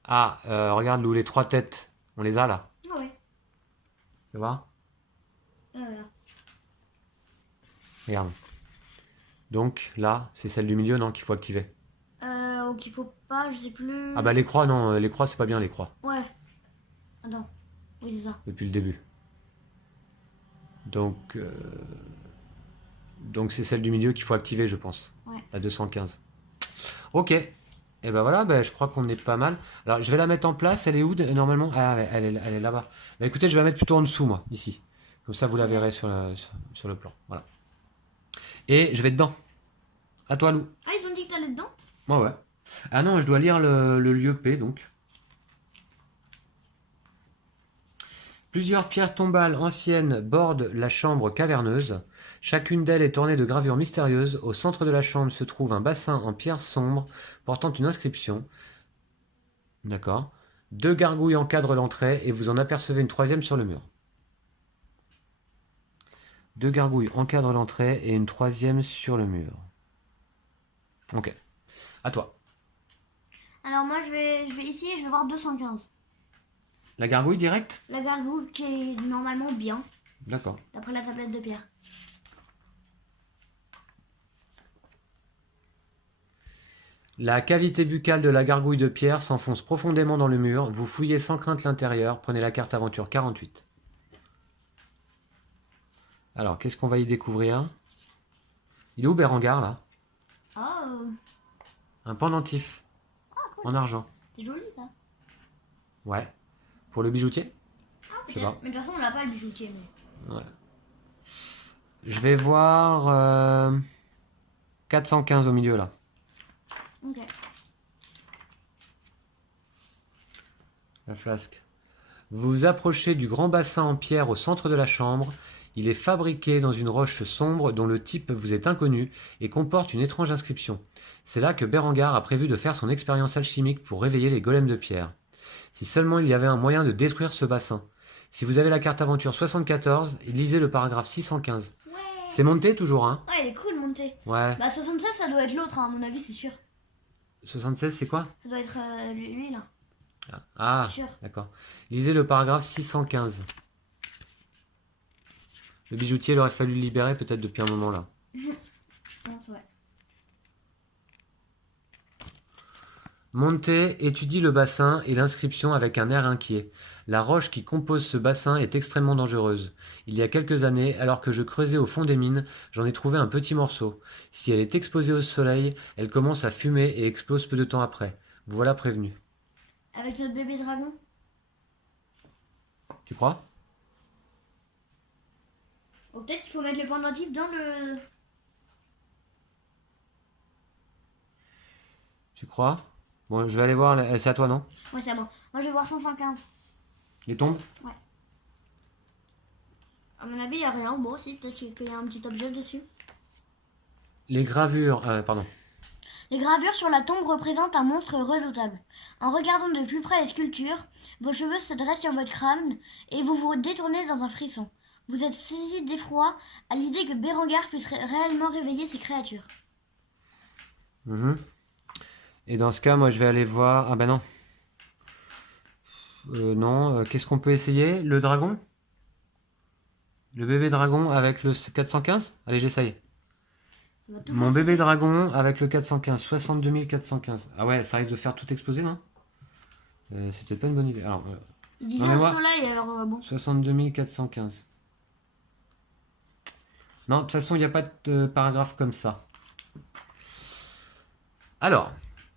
Ah, regarde Lou, les 3 têtes. On les a là. Ah ouais. Tu vois? Voilà. Regarde. Donc là, c'est celle du milieu, non, qu'il faut activer. Donc il faut pas, je sais plus. Ah bah les croix, non, les croix c'est pas bien les croix. Ouais. Attends. Oui, c'est ça. Depuis le début. Donc c'est celle du milieu qu'il faut activer, je pense. Ouais. La 215. Ok. Et ben voilà, ben, je crois qu'on est pas mal. Alors je vais la mettre en place. Elle est où normalement? Ah, ouais, elle est là-bas. Bah, écoutez, je vais la mettre plutôt en dessous, moi, ici. Comme ça, vous la verrez sur le plan. Voilà. Et je vais dedans. À toi, Lou. Ah, ils ont dit que t'allais dedans? Ouais, ouais. Ah non, je dois lire le lieu P, donc. Plusieurs pierres tombales anciennes bordent la chambre caverneuse. Chacune d'elles est ornée de gravures mystérieuses. Au centre de la chambre se trouve un bassin en pierre sombre portant une inscription. D'accord. 2 gargouilles encadrent l'entrée et vous en apercevez une 3e sur le mur. 2 gargouilles encadrent l'entrée et une 3e sur le mur. Ok. À toi. Alors moi je vais ici et je vais voir 215. La gargouille directe? La gargouille qui est normalement bien, D'accord. d'après la tablette de Pierre. La cavité buccale de la gargouille de Pierre s'enfonce profondément dans le mur. Vous fouillez sans crainte l'intérieur. Prenez la carte aventure 48. Alors, qu'est-ce qu'on va y découvrir? Il est où Berengar, là? Oh, Un pendentif. cool. En argent. C'est joli ça. Ouais. Pour le bijoutier? Ah, Je sais peut-être. pas. Mais de toute façon, on l'a pas le bijoutier. Mais... Ouais. Je vais voir 415 au milieu, là. Ok. La flasque. Vous vous approchez du grand bassin en pierre au centre de la chambre. Il est fabriqué dans une roche sombre dont le type vous est inconnu et comporte une étrange inscription. C'est là que Berengar a prévu de faire son expérience alchimique pour réveiller les golems de pierre. Si seulement il y avait un moyen de détruire ce bassin. Si vous avez la carte aventure 74, lisez le paragraphe 615. Ouais. C'est monté toujours, hein? Ouais, il est cool monté. Ouais. Bah 76, ça doit être l'autre, hein, à mon avis, c'est sûr. 76, c'est quoi? Ça doit être lui là. Ah, C'est sûr. d'accord. Lisez le paragraphe 615. Le bijoutier, il aurait fallu le libérer peut-être depuis un moment là. Je pense, ouais. Montez étudie le bassin et l'inscription avec un air inquiet. La roche qui compose ce bassin est extrêmement dangereuse. Il y a quelques années, alors que je creusais au fond des mines, j'en ai trouvé un petit morceau. Si elle est exposée au soleil, elle commence à fumer et explose peu de temps après. Vous voilà prévenu. Avec notre bébé dragon. Tu crois? Ou peut-être qu'il faut mettre le pendentif dans le... Tu crois? Bon, je vais aller voir. C'est à toi, non? Ouais, c'est bon. Moi, je vais voir 115. Les tombes? À mon avis, il n'y a rien. Bon, si, peut-être qu'il y a un petit objet dessus. Les gravures. Pardon. Les gravures sur la tombe représentent un monstre redoutable. En regardant de plus près les sculptures, vos cheveux se dressent sur votre crâne et vous vous détournez dans un frisson. Vous êtes saisi d'effroi à l'idée que Berengar puisse réellement réveiller ces créatures. Mhm. Et dans ce cas, moi, je vais aller voir. Ah ben non. Non. Qu'est-ce qu'on peut essayer? Le dragon? Le bébé dragon avec le 415? Allez, j'essaye. On va tout Mon faire bébé sauter. dragon avec le 415. 62 415. Ah ouais, ça risque de faire tout exploser, non? C'est peut-être pas une bonne idée. Alors, Il disait Non, mais un moi- soleil, alors bon. 62 415. Non, de toute façon, il n'y a pas de paragraphe comme ça. Alors,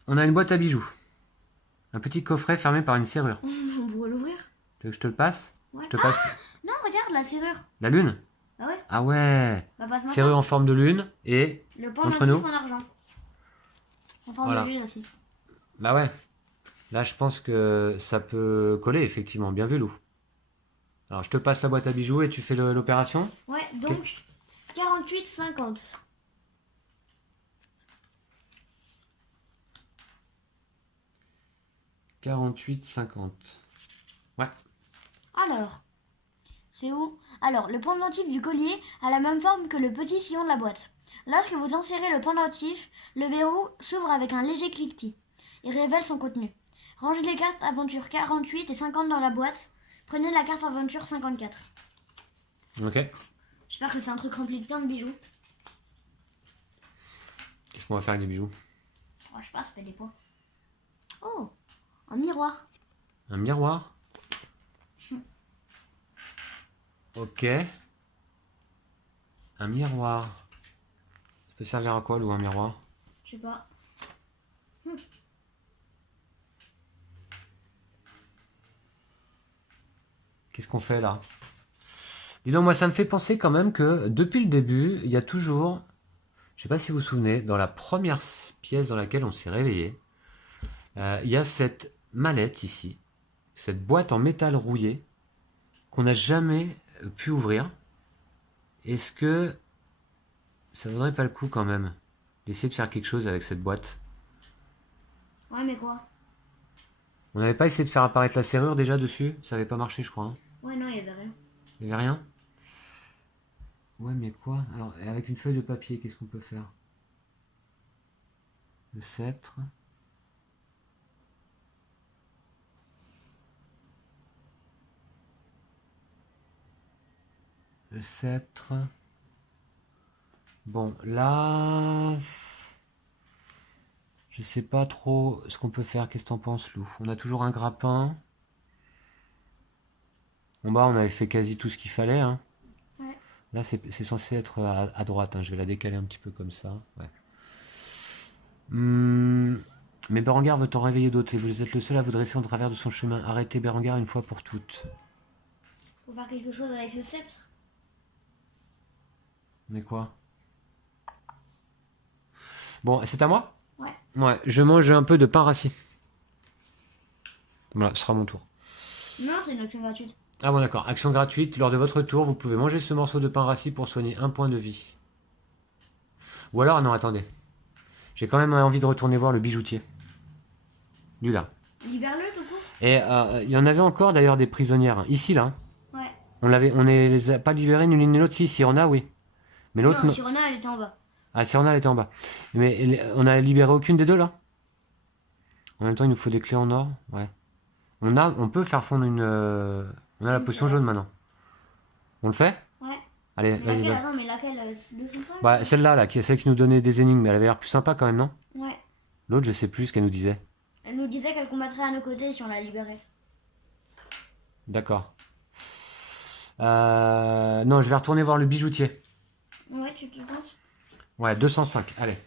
on a une boîte à bijoux. Un petit coffret fermé par une serrure. On pourrait l'ouvrir. Tu veux que je te le passe? Ouais. Je te passe Non, regarde la serrure. la lune? Ah ouais. Ah ouais! Bah, passe-moi Serrure en forme de lune et... ça. Le entre pendentif nous. en argent. En forme Voilà. de lune aussi. Bah ouais. Là, je pense que ça peut coller, effectivement. Bien vu, Lou. Alors, je te passe la boîte à bijoux et tu fais l'opération. Ouais, donc 48,50. « 48,50. » Ouais. Alors, c'est où? Alors, le pendentif du collier a la même forme que le petit sillon de la boîte. Lorsque vous insérez le pendentif, le verrou s'ouvre avec un léger cliquetis. Il révèle son contenu. Rangez les cartes aventure 48 et 50 dans la boîte. Prenez la carte aventure 54. Ok. J'espère que c'est un truc rempli de plein de bijoux. Qu'est-ce qu'on va faire avec les bijoux? Oh, je sais pas, ça fait des points. Oh, un miroir. Un miroir? Ok. Un miroir. Ça peut servir à quoi, Lou, un miroir? Je sais pas. Qu'est-ce qu'on fait là? Dis donc, moi, ça me fait penser quand même que depuis le début, il y a toujours, je sais pas si vous vous souvenez, dans la première pièce dans laquelle on s'est réveillé, il y a cette mallette ici, cette boîte en métal rouillé qu'on n'a jamais pu ouvrir. Est-ce que ça vaudrait pas le coup quand même d'essayer de faire quelque chose avec cette boîte? Ouais, mais quoi? On n'avait pas essayé de faire apparaître la serrure déjà dessus? Ça avait pas marché, je crois, hein. Ouais, non, il y avait rien. Il n'y avait rien? Ouais, mais quoi? Alors, avec une feuille de papier, qu'est-ce qu'on peut faire? Le sceptre. Le sceptre. Bon, là... Je sais pas trop ce qu'on peut faire. Qu'est-ce que t'en penses, Lou? On a toujours un grappin. En bas, on avait fait quasi tout ce qu'il fallait. Hein. Ouais. Là, c'est censé être à droite. Hein. Je vais la décaler un petit peu comme ça. Ouais. Mais Berengar veut t'en réveiller d'autres. Et vous êtes le seul à vous dresser en travers de son chemin. Arrêtez Berengar une fois pour toutes. Faut faire quelque chose avec le sceptre. Mais quoi? Bon, c'est à moi? Ouais. Ouais, je mange un peu de pain rassis. Voilà, ce sera mon tour. Non, c'est une action gratuite. Ah bon, d'accord. Action gratuite. Lors de votre tour, vous pouvez manger ce morceau de pain rassis pour soigner 1 point de vie. Ou alors, non, attendez. J'ai quand même envie de retourner voir le bijoutier. Lui, là. Libère-le, tout court. Et il y en avait encore, d'ailleurs, des prisonnières. Ici, là. Ouais. On ne les a pas libérées, ni l'une ni l'autre. Si, Sirona, oui. Mais l'autre... Non, Sirona, elle était en bas. Ah, Sirona, elle était en bas. Mais on a libéré aucune des deux, là. En même temps, il nous faut des clés en or. Ouais. On peut faire fondre une... on a la potion jaune, maintenant. On le fait? Ouais. Allez, Mais vas-y. laquelle, va. attends, mais laquelle le central? Bah, celle-là, là, qui est celle qui nous donnait des énigmes. Mais elle avait l'air plus sympa, quand même, non? Ouais. L'autre, je sais plus ce qu'elle nous disait. Elle nous disait qu'elle combattrait à nos côtés si on la libérait. D'accord. Non, je vais retourner voir le bijoutier. Ouais, tu te penses? Ouais, 205, allez.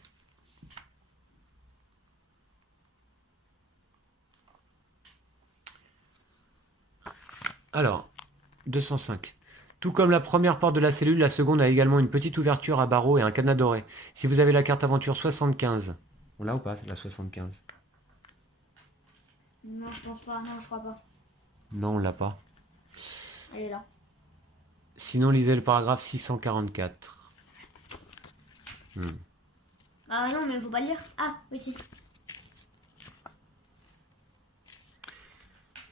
Alors, 205. Tout comme la première porte de la cellule, la seconde a également une petite ouverture à barreaux et un cadenas doré. Si vous avez la carte aventure 75... On l'a ou pas, c'est la 75? Non, je pense pas. Non, je crois pas. Non, on l'a pas. Elle est là. Sinon, lisez le paragraphe 644. Ah non, mais faut pas lire. Ah, oui, si.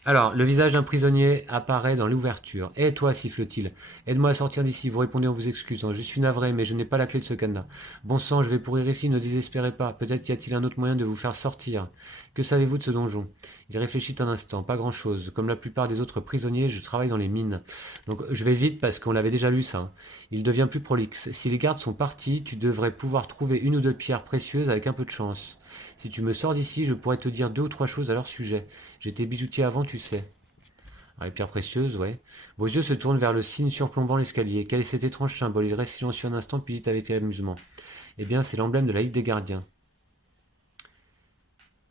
Alors, le visage d'un prisonnier apparaît dans l'ouverture. « Hé, toi, siffle-t-il. Aide-moi à sortir d'ici. » Vous répondez en vous excusant. « Je suis navré, mais je n'ai pas la clé de ce cadenas. »« Bon sang, je vais pourrir ici, ne désespérez pas. Peut-être y a-t-il un autre moyen de vous faire sortir. Que savez-vous de ce donjon ?» Il réfléchit un instant. « Pas grand-chose. Comme la plupart des autres prisonniers, je travaille dans les mines. » Donc, je vais vite parce qu'on l'avait déjà lu, ça. Hein. Il devient plus prolixe. « Si les gardes sont partis, tu devrais pouvoir trouver une ou deux pierres précieuses avec un peu de chance. Si tu me sors d'ici, je pourrais te dire 2 ou 3 choses à leur sujet. J'étais bijoutier avant, tu sais. » Ah, les pierres précieuses, ouais. Vos yeux se tournent vers le signe surplombant l'escalier. Quel est cet étrange symbole? Il reste silencieux un instant, puis dit avec amusement. Eh bien, c'est l'emblème de la Ligue des Gardiens.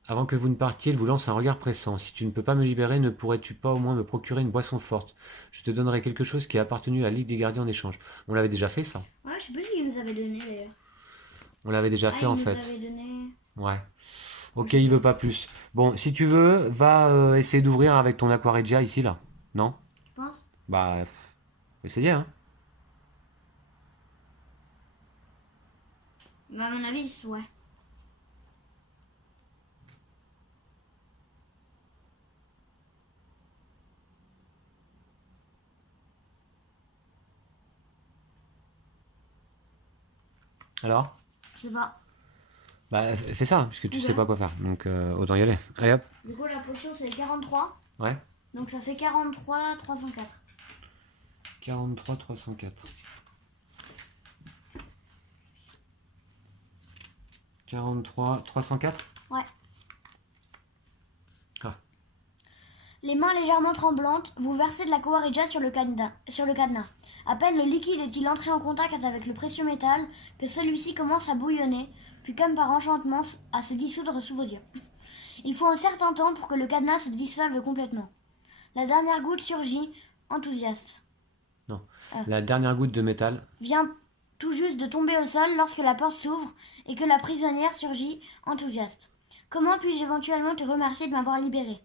Avant que vous ne partiez, il vous lance un regard pressant. Si tu ne peux pas me libérer, ne pourrais-tu pas au moins me procurer une boisson forte? Je te donnerai quelque chose qui a appartenu à la Ligue des Gardiens en échange. On l'avait déjà fait, ça? Ouais, je sais plus ce qu'il nous avait donné d'ailleurs. On l'avait déjà fait, en fait. Il nous avait donné... Ouais. Ok, il veut pas plus. Bon, si tu veux, va essayer d'ouvrir avec ton Aquaregia ici, là. Non? Tu penses? Bah, essayez, hein. Bah, à mon avis, ouais. Alors? Je sais pas. Bah, fais ça, puisque tu Ok. sais pas quoi faire. Donc, autant y aller. Allez, hop. Du coup, la potion, c'est 43. Ouais. Donc, ça fait 43, 304. 43 304. 43 304. Ouais. Ah. Les mains légèrement tremblantes, vous versez de la Coaregia sur le cadenas. À peine le liquide est-il entré en contact avec le précieux métal que celui-ci commence à bouillonner, puis comme par enchantement à se dissoudre sous vos yeux. Il faut un certain temps pour que le cadenas se dissolve complètement. La dernière goutte surgit, enthousiaste. Non. La dernière goutte de métal. Vient tout juste de tomber au sol lorsque la porte s'ouvre et que la prisonnière surgit, enthousiaste. Comment puis-je éventuellement te remercier de m'avoir libéré?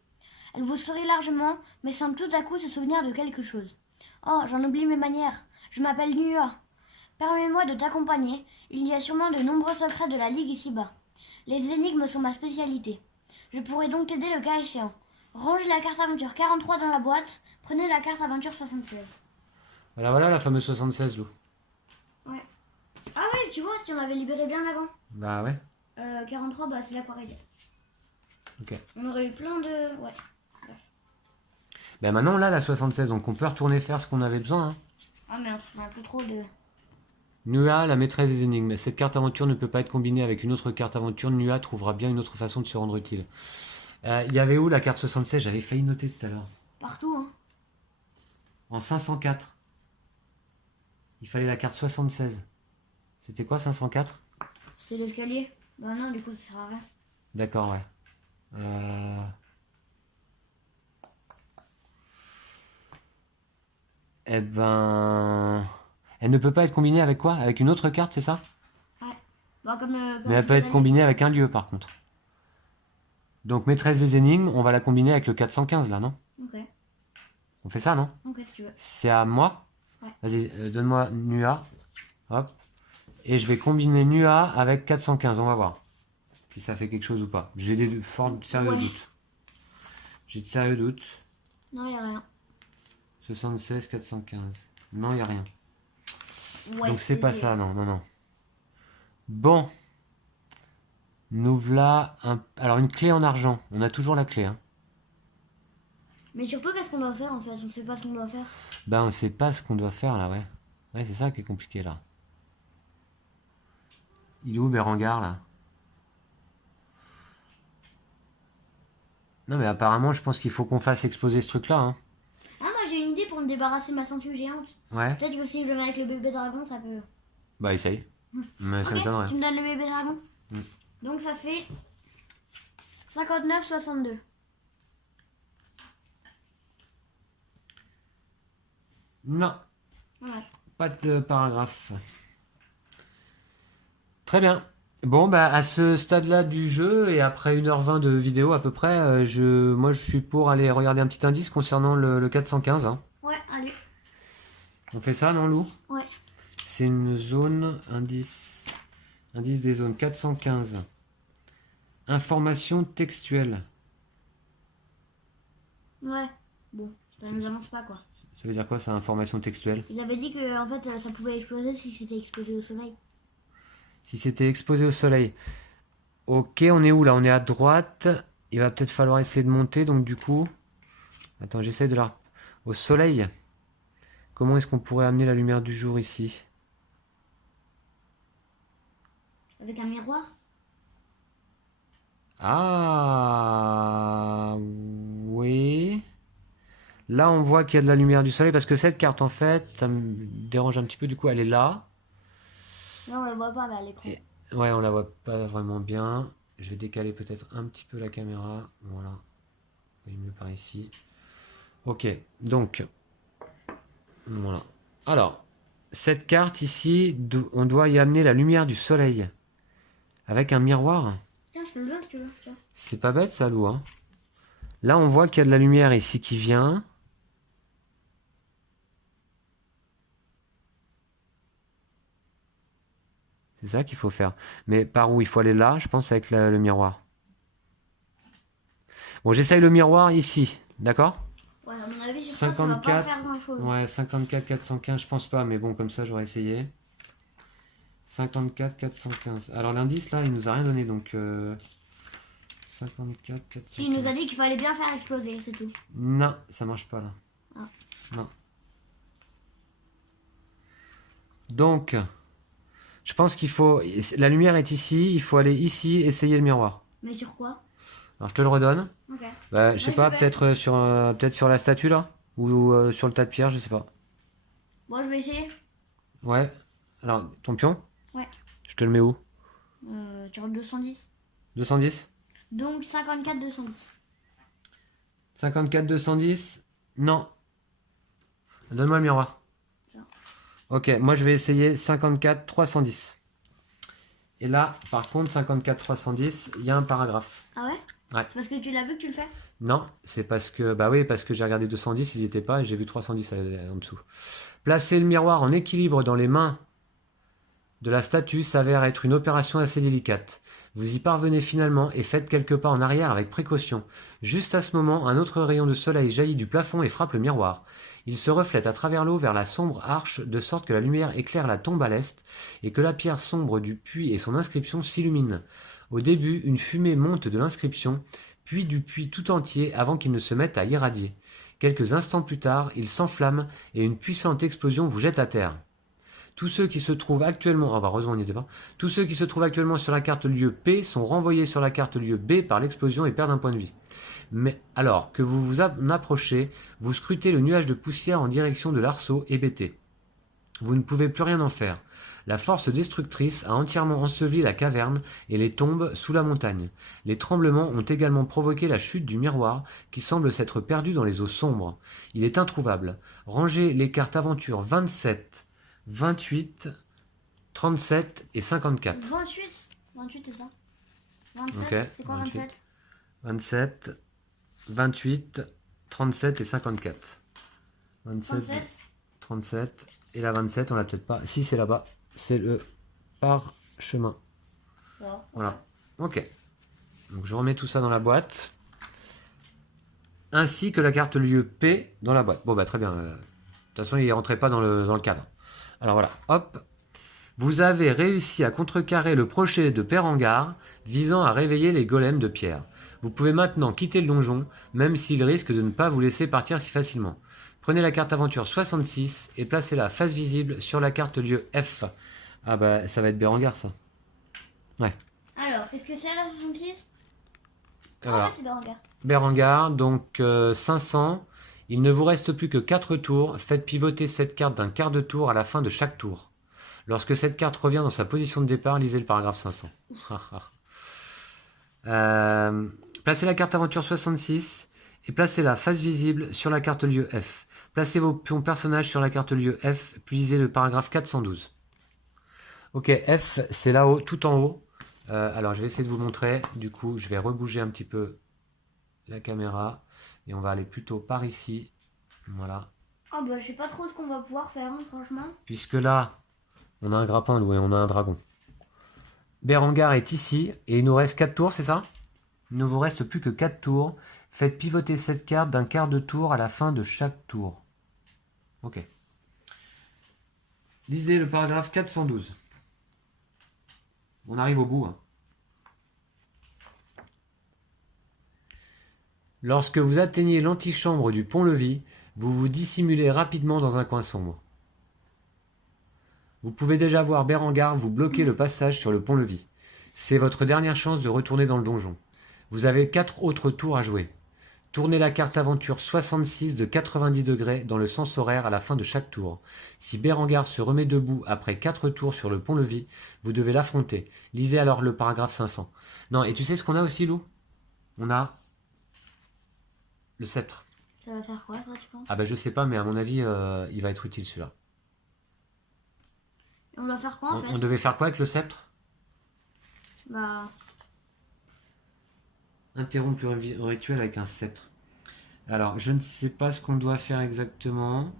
Elle vous sourit largement, mais semble tout à coup se souvenir de quelque chose. Oh, j'en oublie mes manières. Je m'appelle Nua. Permets-moi de t'accompagner. Il y a sûrement de nombreux secrets de la Ligue ici-bas. Les énigmes sont ma spécialité. Je pourrais donc t'aider le cas échéant. Rangez la carte aventure 43 dans la boîte. Prenez la carte aventure 76. Voilà la fameuse 76, Lou. Ouais. Ah oui, tu vois, si on l'avait libéré bien avant. Bah ouais. 43, bah c'est l'aquarelle. Ok. On aurait eu plein de... Ouais. Bah maintenant, là, la 76, donc on peut retourner faire ce qu'on avait besoin. Hein. Ah merde, on a plus trop de... Nua, la maîtresse des énigmes. Cette carte aventure ne peut pas être combinée avec une autre carte aventure. Nua trouvera bien une autre façon de se rendre utile. Il y avait où la carte 76? J'avais failli noter tout à l'heure. Partout, hein. En 504. Il fallait la carte 76. C'était quoi 504? C'est l'escalier. Bah non, du coup, ça sert à rien. D'accord, ouais. Eh ben... Elle ne peut pas être combinée avec quoi? Avec une autre carte, c'est ça? Ouais. Bah comme Mais elle peut être combinée avec un lieu, par contre. Donc, maîtresse des énigmes, on va la combiner avec le 415, là, non? Ok. On fait ça, non? Ok, si tu veux. C'est à moi? Ouais. Vas-y, donne-moi Nua. Hop. Et je vais combiner Nua avec 415, on va voir. Si ça fait quelque chose ou pas. J'ai des forts sérieux doutes. J'ai de sérieux doutes. Non, y a rien. 76, 415. Non, il n'y a rien. Ouais, donc c'est pas ça, non, non, non. Bon. Nous voilà un... Alors une clé en argent. On a toujours la clé, hein. Mais surtout, qu'est-ce qu'on doit faire en fait? On sait pas ce qu'on doit faire. Ben on sait pas ce qu'on doit faire là, ouais. Ouais, c'est ça qui est compliqué là. Il est où Berengar là? Non mais apparemment je pense qu'il faut qu'on fasse exploser ce truc là, hein. Ah, moi j'ai une idée pour me débarrasser de ma ceinture géante. Ouais. Peut-être que si je le mets avec le bébé dragon, ça peut... Bah essaye. Mais ça Ok, m'étonnerait. tu me donnes le bébé dragon. Mm. Donc ça fait 59,62. Non, Ouais. pas de paragraphe. Très bien. Bon, bah à ce stade-là du jeu et après 1h20 de vidéo à peu près, moi je suis pour aller regarder un petit indice concernant le 415, hein. Ouais, allez. On fait ça, non, Lou? Ouais. C'est une zone indice. Indice des zones 415. Information textuelle. Ouais. Bon, ça nous avance pas quoi. Ça veut dire quoi, ça, information textuelle? Il avait dit que en fait ça pouvait exploser si c'était exposé au soleil. Si c'était exposé au soleil. Ok, on est où là? On est à droite. Il va peut-être falloir essayer de monter, donc du coup... Attends, j'essaie de la... Au soleil. Comment est-ce qu'on pourrait amener la lumière du jour ici? Avec un miroir? Ah... Oui... Là, on voit qu'il y a de la lumière du soleil, parce que cette carte, en fait, ça me dérange un petit peu, du coup, elle est là. Non, on la voit pas là, à l'écran. Ouais, on la voit pas vraiment bien. Je vais décaler peut-être un petit peu la caméra. Voilà. Vous voyez mieux par ici. Ok, donc... Voilà. Alors, cette carte ici, on doit y amener la lumière du soleil. Avec un miroir. Tiens, je te le donne si tu veux. Tiens. C'est pas bête ça, Lou, hein. Là, on voit qu'il y a de la lumière ici qui vient. C'est ça qu'il faut faire. Mais par où? Il faut aller là, je pense, avec le miroir. Bon, j'essaye le miroir ici, d'accord? Ouais, à mon avis, sur ça, ça va pas faire grand-chose. Ouais, 54, 415, je pense pas, mais bon, comme ça, j'aurais essayé. 54, 415. Alors, l'indice, là, il nous a rien donné, donc... 54, 415. Si, il nous a dit qu'il fallait bien faire exploser, c'est tout. Non, ça marche pas, là. Ah. Non. Donc... Je pense qu'il faut... La lumière est ici, il faut aller ici, essayer le miroir. Mais sur quoi? Alors je te le redonne. Ok. Bah, je sais pas, peut-être sur la statue là? Ou sur le tas de pierres, je sais pas. Bon, je vais essayer. Ouais. Alors, ton pion? Ouais. Je te le mets où? Sur le 210. 210? Donc 54, 210. 54, 210? Non. Donne-moi le miroir. Ok, moi je vais essayer 54, 310. Et là, par contre, 54, 310, il y a un paragraphe. Ah ouais? Ouais. C'est parce que tu l'as vu que tu le fais? Non, c'est parce que... Bah oui, parce que j'ai regardé 210, il n'y était pas, et j'ai vu 310 en dessous. Placer le miroir en équilibre dans les mains de la statue s'avère être une opération assez délicate. Vous y parvenez finalement et faites quelques pas en arrière avec précaution. Juste à ce moment, un autre rayon de soleil jaillit du plafond et frappe le miroir. Il se reflète à travers l'eau vers la sombre arche, de sorte que la lumière éclaire la tombe à l'est, et que la pierre sombre du puits et son inscription s'illuminent. Au début, une fumée monte de l'inscription, puis du puits tout entier avant qu'il ne se mette à irradier. Quelques instants plus tard, il s'enflamme et une puissante explosion vous jette à terre. Tous ceux qui se trouvent actuellement, heureusement on n'y était pas. Tous ceux qui se trouvent actuellement sur la carte lieu P sont renvoyés sur la carte lieu B par l'explosion et perdent un point de vie. Mais alors que vous vous en approchez, vous scrutez le nuage de poussière en direction de l'arceau hébété. Vous ne pouvez plus rien en faire. La force destructrice a entièrement enseveli la caverne et les tombes sous la montagne. Les tremblements ont également provoqué la chute du miroir qui semble s'être perdu dans les eaux sombres. Il est introuvable. Rangez les cartes aventure 27, 28, 37 et 54. 28. 28 c'est ça. 27, Ok, c'est quoi 28. 27? 27, 28, 37 et 54. 27, 37. 37 et la 27, on l'a peut-être pas. Si, c'est là-bas. C'est le parchemin. Bon, Voilà. Ok. Donc je remets tout ça dans la boîte. Ainsi que la carte lieu P dans la boîte. Bon bah très bien. De toute façon, il ne rentrait pas dans le cadre. Alors voilà. Hop. Vous avez réussi à contrecarrer le projet de Pérengar visant à réveiller les golems de pierre. Vous pouvez maintenant quitter le donjon, même s'il risque de ne pas vous laisser partir si facilement. Prenez la carte aventure 66 et placez-la face visible sur la carte lieu F. Ah bah ça va être Bérengar ça. Ouais. alors, qu'est-ce que c'est à la 66? Et Ah voilà. ouais, c'est Bérengar. Bérengar, donc 500. Il ne vous reste plus que 4 tours. Faites pivoter cette carte d'un quart de tour à la fin de chaque tour. Lorsque cette carte revient dans sa position de départ, lisez le paragraphe 500. Placez la carte aventure 66 et placez-la face visible sur la carte lieu F. Placez vos pions personnages sur la carte lieu F, puis lisez le paragraphe 412. Ok, F, c'est là-haut, tout en haut. Alors, je vais essayer de vous montrer. Du coup, je vais rebouger un petit peu la caméra. Et on va aller plutôt par ici. Voilà. Ah bah, je sais pas trop ce qu'on va pouvoir faire, hein, franchement. Puisque là, on a un grappin, nous, et on a un dragon. Bérengar est ici, et il nous reste 4 tours, c'est ça? Il ne vous reste plus que 4 tours. Faites pivoter cette carte d'un quart de tour à la fin de chaque tour. Ok. Lisez le paragraphe 412. On arrive au bout. Hein. Lorsque vous atteignez l'antichambre du pont-levis, vous vous dissimulez rapidement dans un coin sombre. Vous pouvez déjà voir Bérengar vous bloquer le passage sur le pont-levis. C'est votre dernière chance de retourner dans le donjon. Vous avez 4 autres tours à jouer. Tournez la carte aventure 66 de 90 degrés dans le sens horaire à la fin de chaque tour. Si Bérengar se remet debout après 4 tours sur le pont-levis, vous devez l'affronter. Lisez alors le paragraphe 500. Non, et tu sais ce qu'on a aussi, Lou? On a le sceptre. Ça va faire quoi, ça, tu penses? Ah bah je sais pas, mais à mon avis, il va être utile celui-là. Et on doit faire quoi, en fait? On devait faire quoi avec le sceptre? Bah... Interrompre le rituel avec un sceptre. Alors, je ne sais pas ce qu'on doit faire exactement.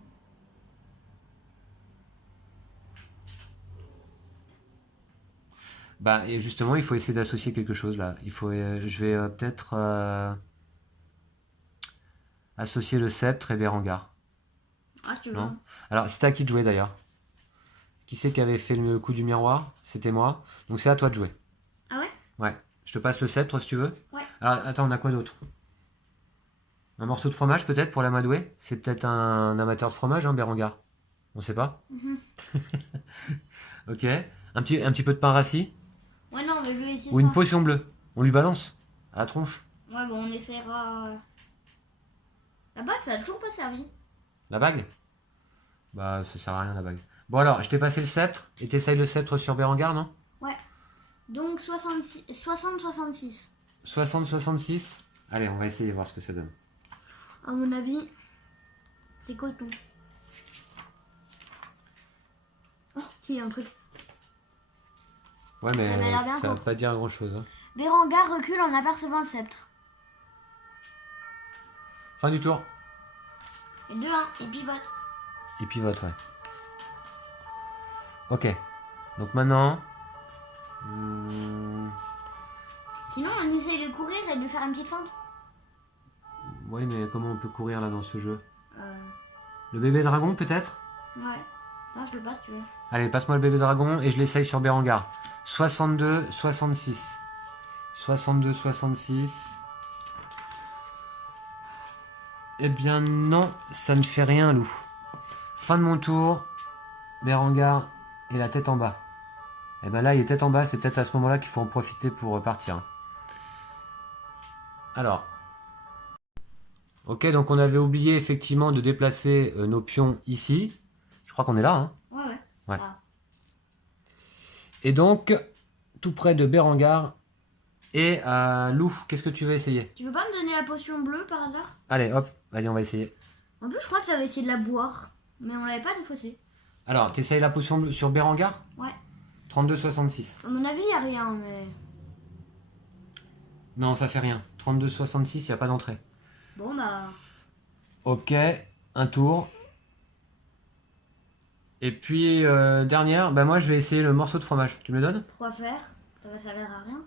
Bah, et justement, il faut essayer d'associer quelque chose là. Il faut, je vais peut-être associer le sceptre et Bérengar. Ah, tu veux. Non? Alors, c'était à qui de jouer d'ailleurs? Qui c'est qui avait fait le coup du miroir? C'était moi. Donc c'est à toi de jouer. Ah ouais? Ouais. Je te passe le sceptre si tu veux. Ouais. Alors, attends, on a quoi d'autre? Un morceau de fromage peut-être pour l'amadouer? C'est peut-être un amateur de fromage, hein, Bérengar? On sait pas? Mhm. Ok. Un petit peu de pain rassis? Ouais, non, mais je vais essayer Ou une ça. potion bleue? On lui balance? À la tronche? Ouais, bon, on essaiera... La bague, ça a toujours pas servi. La bague? Bah, ça sert à rien la bague. Bon alors, je t'ai passé le sceptre, et t'essayes le sceptre sur Bérengar, non? Ouais. Donc 60-66. 60-66? Allez, on va essayer de voir ce que ça donne. À mon avis, c'est coton. Oh, il y a un truc. Ouais, Ça mais m'a l'air bien ça va court. pas dire grand chose. Hein. Bérengar recule en apercevant le sceptre. Fin du tour. Et 2-1, il pivote. Il pivote, ouais. Ok. Donc maintenant... Sinon, on essaye de courir et de faire une petite fente. Oui, mais comment on peut courir là dans ce jeu? Euh... Le bébé dragon peut-être? Ouais. Non, je le passe, tu veux. Allez, passe-moi le bébé dragon et je l'essaye sur Bérengar. 62-66. 62-66. Eh bien non, ça ne fait rien, loup. Fin de mon tour. Berengar et la tête en bas. Et ben là, il est tête en bas, c'est peut-être à ce moment-là qu'il faut en profiter pour partir. Alors. Ok, donc on avait oublié effectivement de déplacer nos pions ici. Je crois qu'on est là, hein. Ouais. Ouais. Et donc, tout près de Berengar et Loup, qu'est-ce que tu veux essayer? Tu veux pas me donner la potion bleue par hasard? Allez, hop, allez, on va essayer. En plus, je crois que ça va essayer de la boire. Mais on l'avait pas défaussé. Alors, t'essayes la potion bleue sur Berengar? Ouais. 32,66. À mon avis, y a rien, mais. Non, ça fait rien. 32,66, il n'y a pas d'entrée. Bon, bah. Ok, un tour. Et puis, dernière, bah moi je vais essayer le morceau de fromage. Tu me le donnes? Quoi faire? Ça va servir à rien.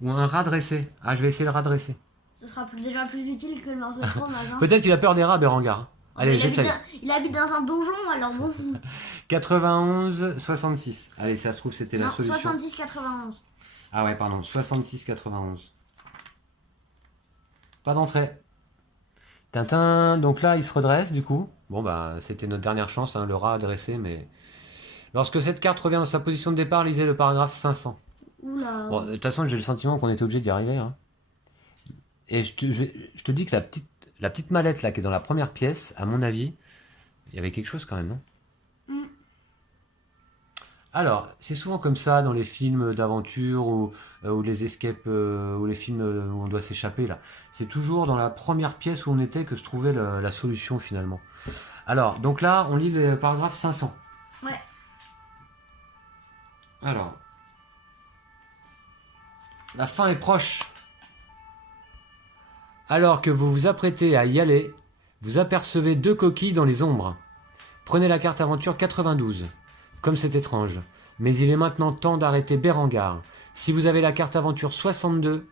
Ou un rat dressé. Ah, je vais essayer le rat dressé. Ce sera déjà plus utile que le morceau de fromage. Hein. Peut-être il a peur des rats, Berengar. Allez, j'essaye. Il habite dans un donjon, alors bon. 91,66. Allez, ça se trouve, c'était la Non, solution. 66,91. Ah ouais, pardon, 66,91. Pas d'entrée. Tintin, donc là, il se redresse, du coup. Bon, bah, c'était notre dernière chance, hein, le rat dressé, mais... Lorsque cette carte revient dans sa position de départ, lisez le paragraphe 500. Oula. Bon, de toute façon, j'ai le sentiment qu'on était obligé d'y arriver. Hein. Et je te dis que la petite mallette, là, qui est dans la première pièce, à mon avis, il y avait quelque chose quand même, non? Alors, c'est souvent comme ça dans les films d'aventure ou les escapes ou les films où on doit s'échapper là. C'est toujours dans la première pièce où on était que se trouvait la solution finalement. Alors, donc là, on lit le paragraphe 500. Ouais. Alors, la fin est proche. Alors que vous vous apprêtez à y aller, vous apercevez 2 coquilles dans les ombres. Prenez la carte aventure 92. Comme c'est étrange. Mais il est maintenant temps d'arrêter Berengar. Si vous avez la carte aventure 62...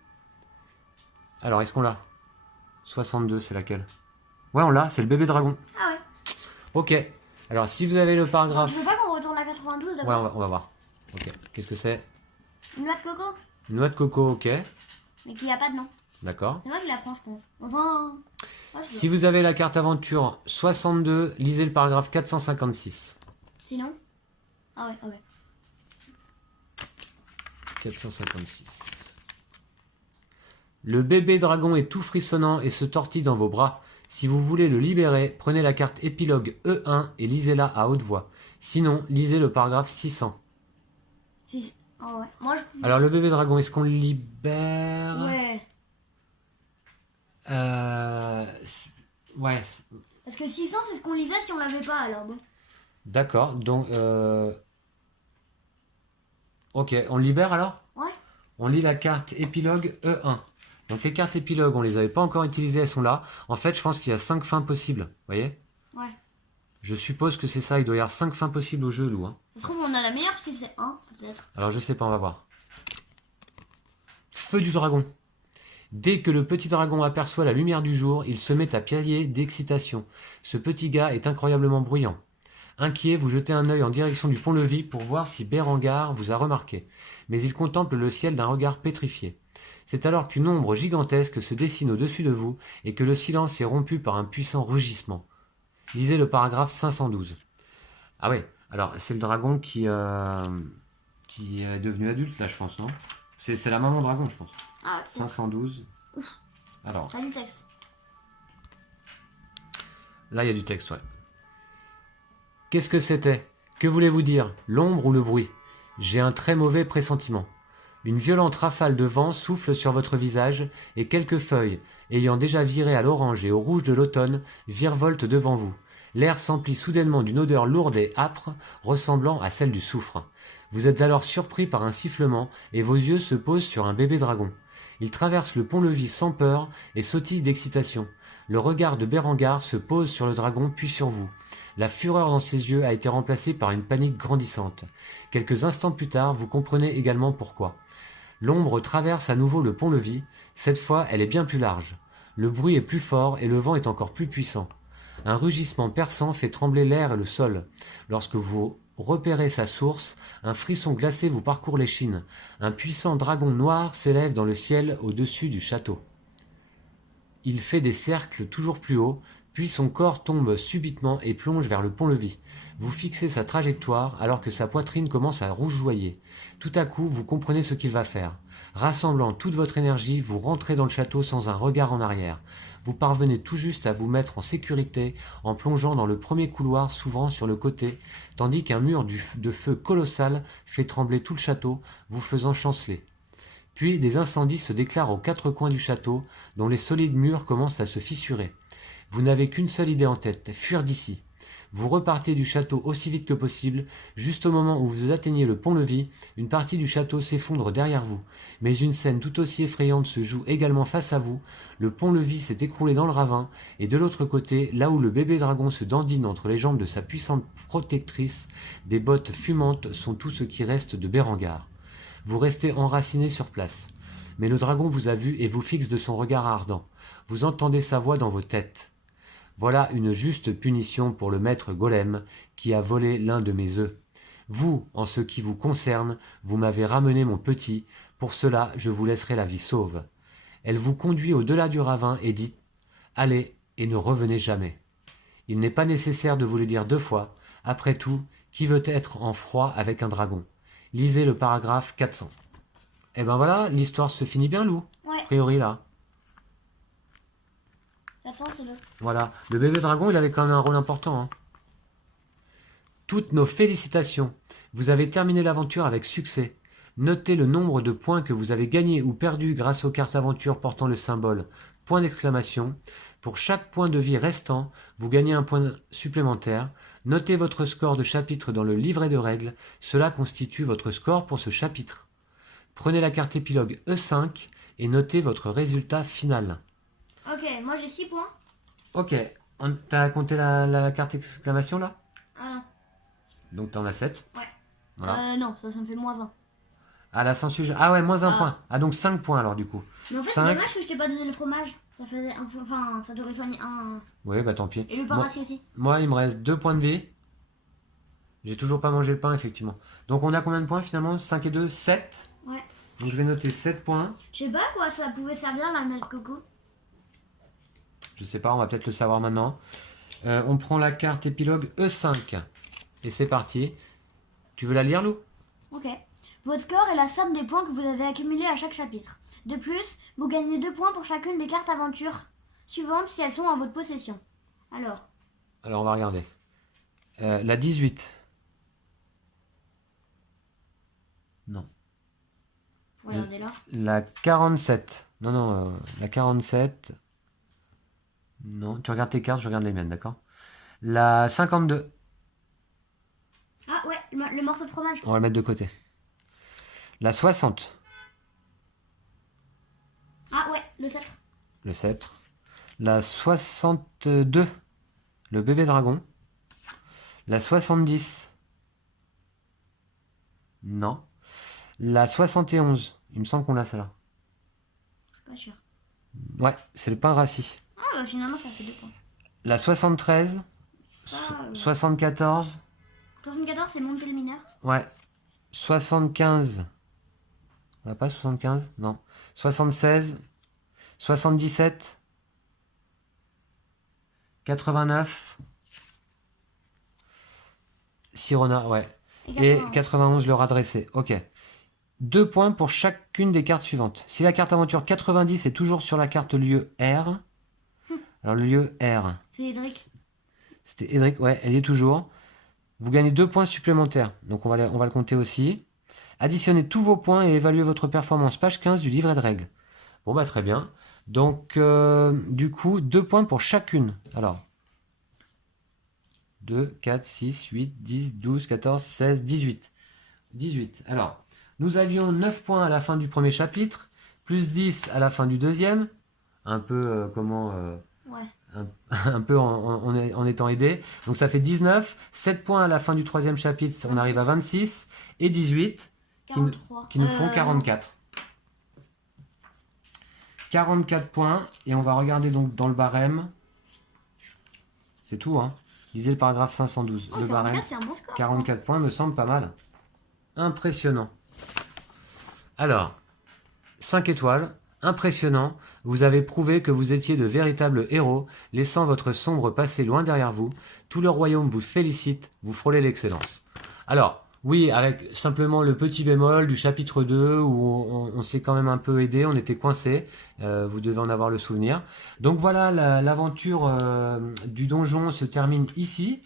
Alors, est-ce qu'on l'a? 62, c'est laquelle? Ouais, on l'a, c'est le bébé dragon. Ah ouais. Ok. Alors, si vous avez le paragraphe... Je veux pas qu'on retourne à 92 Ouais, d'abord. on va voir. Ok. Qu'est-ce que c'est? Une noix de coco. Une noix de coco, ok. Mais qui a pas de nom. D'accord. C'est moi qui la prends, je pense. Enfin. Si vous avez la carte aventure 62, lisez le paragraphe 456. Sinon. Ah ouais, ok. 456. Le bébé dragon est tout frissonnant et se tortille dans vos bras. Si vous voulez le libérer, prenez la carte épilogue E1 et lisez-la à haute voix. Sinon, lisez le paragraphe 600. Ah ouais. Moi je. Alors le bébé dragon, est-ce qu'on le libère? Ouais. Ouais. Parce que 600 c'est ce qu'on lisait si on l'avait pas alors bon. D'accord, donc... Ok, on le libère alors? Ouais. On lit la carte épilogue E1. Donc les cartes épilogues, on les avait pas encore utilisées, elles sont là. En fait, je pense qu'il y a 5 fins possibles, vous voyez? Ouais. Je suppose que c'est ça, il doit y avoir 5 fins possibles au jeu, Lou. Hein. Ça se trouve on a la meilleure si c'est 1 peut-être. Alors je sais pas, on va voir. Feu du dragon. Dès que le petit dragon aperçoit la lumière du jour, il se met à piailler d'excitation. Ce petit gars est incroyablement bruyant. Inquiet, vous jetez un œil en direction du pont-levis pour voir si Berengar vous a remarqué. Mais il contemple le ciel d'un regard pétrifié. C'est alors qu'une ombre gigantesque se dessine au-dessus de vous et que le silence est rompu par un puissant rugissement. Lisez le paragraphe 512. Ah ouais, alors c'est le dragon qui est devenu adulte là, je pense, non? C'est la maman dragon, je pense. Ah, 512. Alors, t'as du texte. là il y a du texte, ouais. Qu'est-ce que c'était? Que voulez-vous dire? L'ombre ou le bruit? J'ai un très mauvais pressentiment. Une violente rafale de vent souffle sur votre visage et quelques feuilles, ayant déjà viré à l'orange et au rouge de l'automne, virevoltent devant vous. L'air s'emplit soudainement d'une odeur lourde et âpre, ressemblant à celle du soufre. Vous êtes alors surpris par un sifflement et vos yeux se posent sur un bébé dragon. Il traverse le pont-levis sans peur et sautille d'excitation. Le regard de Berengar se pose sur le dragon puis sur vous. La fureur dans ses yeux a été remplacée par une panique grandissante. Quelques instants plus tard, vous comprenez également pourquoi. L'ombre traverse à nouveau le pont-levis. Cette fois, elle est bien plus large. Le bruit est plus fort et le vent est encore plus puissant. Un rugissement perçant fait trembler l'air et le sol. Lorsque vous repérez sa source, un frisson glacé vous parcourt l'échine. Un puissant dragon noir s'élève dans le ciel au-dessus du château. Il fait des cercles toujours plus hauts, Puis son corps tombe subitement et plonge vers le pont-levis. Vous fixez sa trajectoire alors que sa poitrine commence à rougeoyer. Tout à coup, vous comprenez ce qu'il va faire. Rassemblant toute votre énergie, vous rentrez dans le château sans un regard en arrière. Vous parvenez tout juste à vous mettre en sécurité en plongeant dans le premier couloir s'ouvrant sur le côté, tandis qu'un mur de feu colossal fait trembler tout le château, vous faisant chanceler. Puis des incendies se déclarent aux quatre coins du château, dont les solides murs commencent à se fissurer. Vous n'avez qu'une seule idée en tête, fuir d'ici. Vous repartez du château aussi vite que possible. Juste au moment où vous atteignez le pont-levis, une partie du château s'effondre derrière vous. Mais une scène tout aussi effrayante se joue également face à vous. Le pont-levis s'est écroulé dans le ravin, et de l'autre côté, là où le bébé dragon se dandine entre les jambes de sa puissante protectrice, des bottes fumantes sont tout ce qui reste de Berengar. Vous restez enraciné sur place. Mais le dragon vous a vu et vous fixe de son regard ardent. Vous entendez sa voix dans vos têtes. Voilà une juste punition pour le maître Golem qui a volé l'un de mes œufs. Vous, en ce qui vous concerne, vous m'avez ramené mon petit, pour cela je vous laisserai la vie sauve. Elle vous conduit au-delà du ravin et dit « Allez et ne revenez jamais ». Il n'est pas nécessaire de vous le dire 2 fois. Après tout, qui veut être en froid avec un dragon? Lisez le paragraphe 400. Et ben voilà, l'histoire se finit bien, Lou. Ouais. A priori, là. C'est le... Voilà. Le bébé dragon, il avait quand même un rôle important. Hein. Toutes nos félicitations. Vous avez terminé l'aventure avec succès. Notez le nombre de points que vous avez gagnés ou perdus grâce aux cartes aventure portant le symbole point d'exclamation. Pour chaque point de vie restant, vous gagnez un point supplémentaire. Notez votre score de chapitre dans le livret de règles. Cela constitue votre score pour ce chapitre. Prenez la carte épilogue E5 et notez votre résultat final. Ok, moi j'ai 6 points. Ok, t'as compté la carte exclamation là? Ah Donc t'en as 7. ouais. Voilà. Non, ça me fait moins 1. Ah, la sans sujet. Ah ouais, moins 1 Ah. point. Ah, donc 5 points alors du coup. Mais en fait, Cinq. c'est dommage que je t'ai pas donné le fromage. Ça faisait un... Enfin, ça t'aurait soigné un... Ouais, bah tant pis. Et le parassi aussi. Moi, il me reste 2 points de vie. J'ai toujours pas mangé le pain, effectivement. Donc on a combien de points finalement? 5 et 2, 7. Ouais. Donc je vais noter 7 points. Je sais pas à quoi ça pouvait servir la noix de coco. Je sais pas, on va peut-être le savoir maintenant. On prend la carte épilogue E5. Et c'est parti. Tu veux la lire, Lou? Ok. Votre score est la somme des points que vous avez accumulés à chaque chapitre. De plus, vous gagnez 2 points pour chacune des cartes aventure suivantes si elles sont en votre possession. Alors, on va regarder. La 18. Non. regardez là. La 47. Non, la 47. Non, tu regardes tes cartes, je regarde les miennes, d'accord? La 52. Ah ouais, le morceau de fromage. On va le mettre de côté. La 60. Ah ouais, le sceptre. Le sceptre. La 62. Le bébé dragon. La 70. Non. La 71. Il me semble qu'on l'a celle-là. Pas sûr. Ouais, c'est le pain rassis. Ah bah finalement ça fait 2 points. La 73. Ah, ouais. 74. 74 c'est monter le mineur. Ouais. 75. On n'a pas 75? Non. 76. 77. 89. Sirona, ouais. Et 91, le rat dressé. Ok. 2 points pour chacune des cartes suivantes. Si la carte aventure 90 est toujours sur la carte lieu R. Alors le lieu R. C'est Edric. C'était Edric, ouais, elle y est toujours. Vous gagnez 2 points supplémentaires. Donc on va le compter aussi. Additionnez tous vos points et évaluez votre performance. Page 15 du livret de règles. Bon bah très bien. Donc du coup, 2 points pour chacune. Alors. 2, 4, 6, 8, 10, 12, 14, 16, 18. 18. Alors, nous avions 9 points à la fin du premier chapitre, plus 10 à la fin du deuxième. Un peu Ouais. un peu en étant aidé. Donc ça fait 19. 7 points à la fin du troisième chapitre, on arrive à 26. Et 18, 43. qui nous font 44. 44 points. Et on va regarder donc dans le barème. C'est tout, hein. Lisez le paragraphe 512. Oh, Le barème. 44, c'est un bon score. 44 points me semble pas mal. Impressionnant. Alors, 5 étoiles, Impressionnant, vous avez prouvé que vous étiez de véritables héros, laissant votre sombre passé loin derrière vous. Tout le royaume vous félicite, vous frôlez l'excellence. Alors, oui, avec simplement le petit bémol du chapitre 2 où on s'est quand même un peu aidé, on était coincé, vous devez en avoir le souvenir. Donc voilà, l'aventure du donjon se termine ici.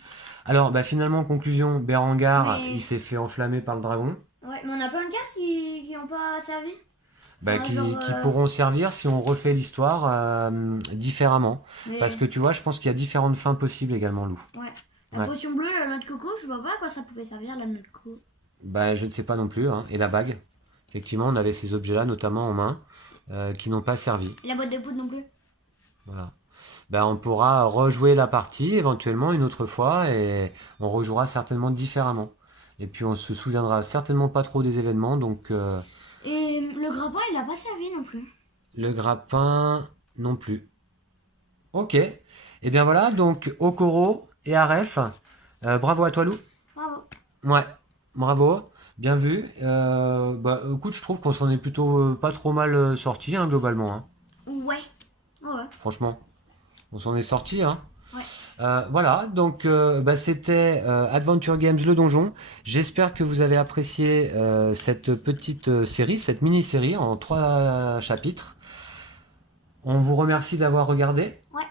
Alors bah, finalement, conclusion, Berengar, Mais- il s'est fait enflammer par le dragon. Ouais, mais on a plein de cartes qui n'ont pas servi. Bah, Enfin, qui, genre, qui pourront servir si on refait l'histoire différemment. mais- Parce que tu vois, je pense qu'il y a différentes fins possibles également, Lou. Ouais. La Ouais. potion bleue, la noix de coco, je vois pas à quoi ça pouvait servir la noix de coco. Bah, je ne sais pas non plus. Hein. Et la bague. Effectivement, on avait ces objets-là, notamment en main, qui n'ont pas servi. Et la boîte de poudre non plus. Voilà. Bah, on pourra rejouer la partie éventuellement une autre fois et on rejouera certainement différemment. Et puis on se souviendra certainement pas trop des événements, donc Et le grappin, il a pas servi non plus. le grappin non plus. Ok. Et bien voilà, donc Okoro et Aref, bravo à toi Lou. Bravo. Ouais, bravo, bien vu. Bah écoute, je trouve qu'on s'en est plutôt pas trop mal sorti hein, globalement. Hein. Ouais. Ouais. Franchement, on s'en est sorti. Hein. Ouais. Voilà, donc bah, c'était Adventure Games Le Donjon. J'espère que vous avez apprécié cette petite série, cette mini-série en 3 chapitres. On vous remercie d'avoir regardé. Ouais.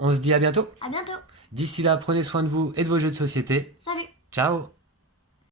On se dit à bientôt. À bientôt. D'ici là, prenez soin de vous et de vos jeux de société. Salut. Ciao!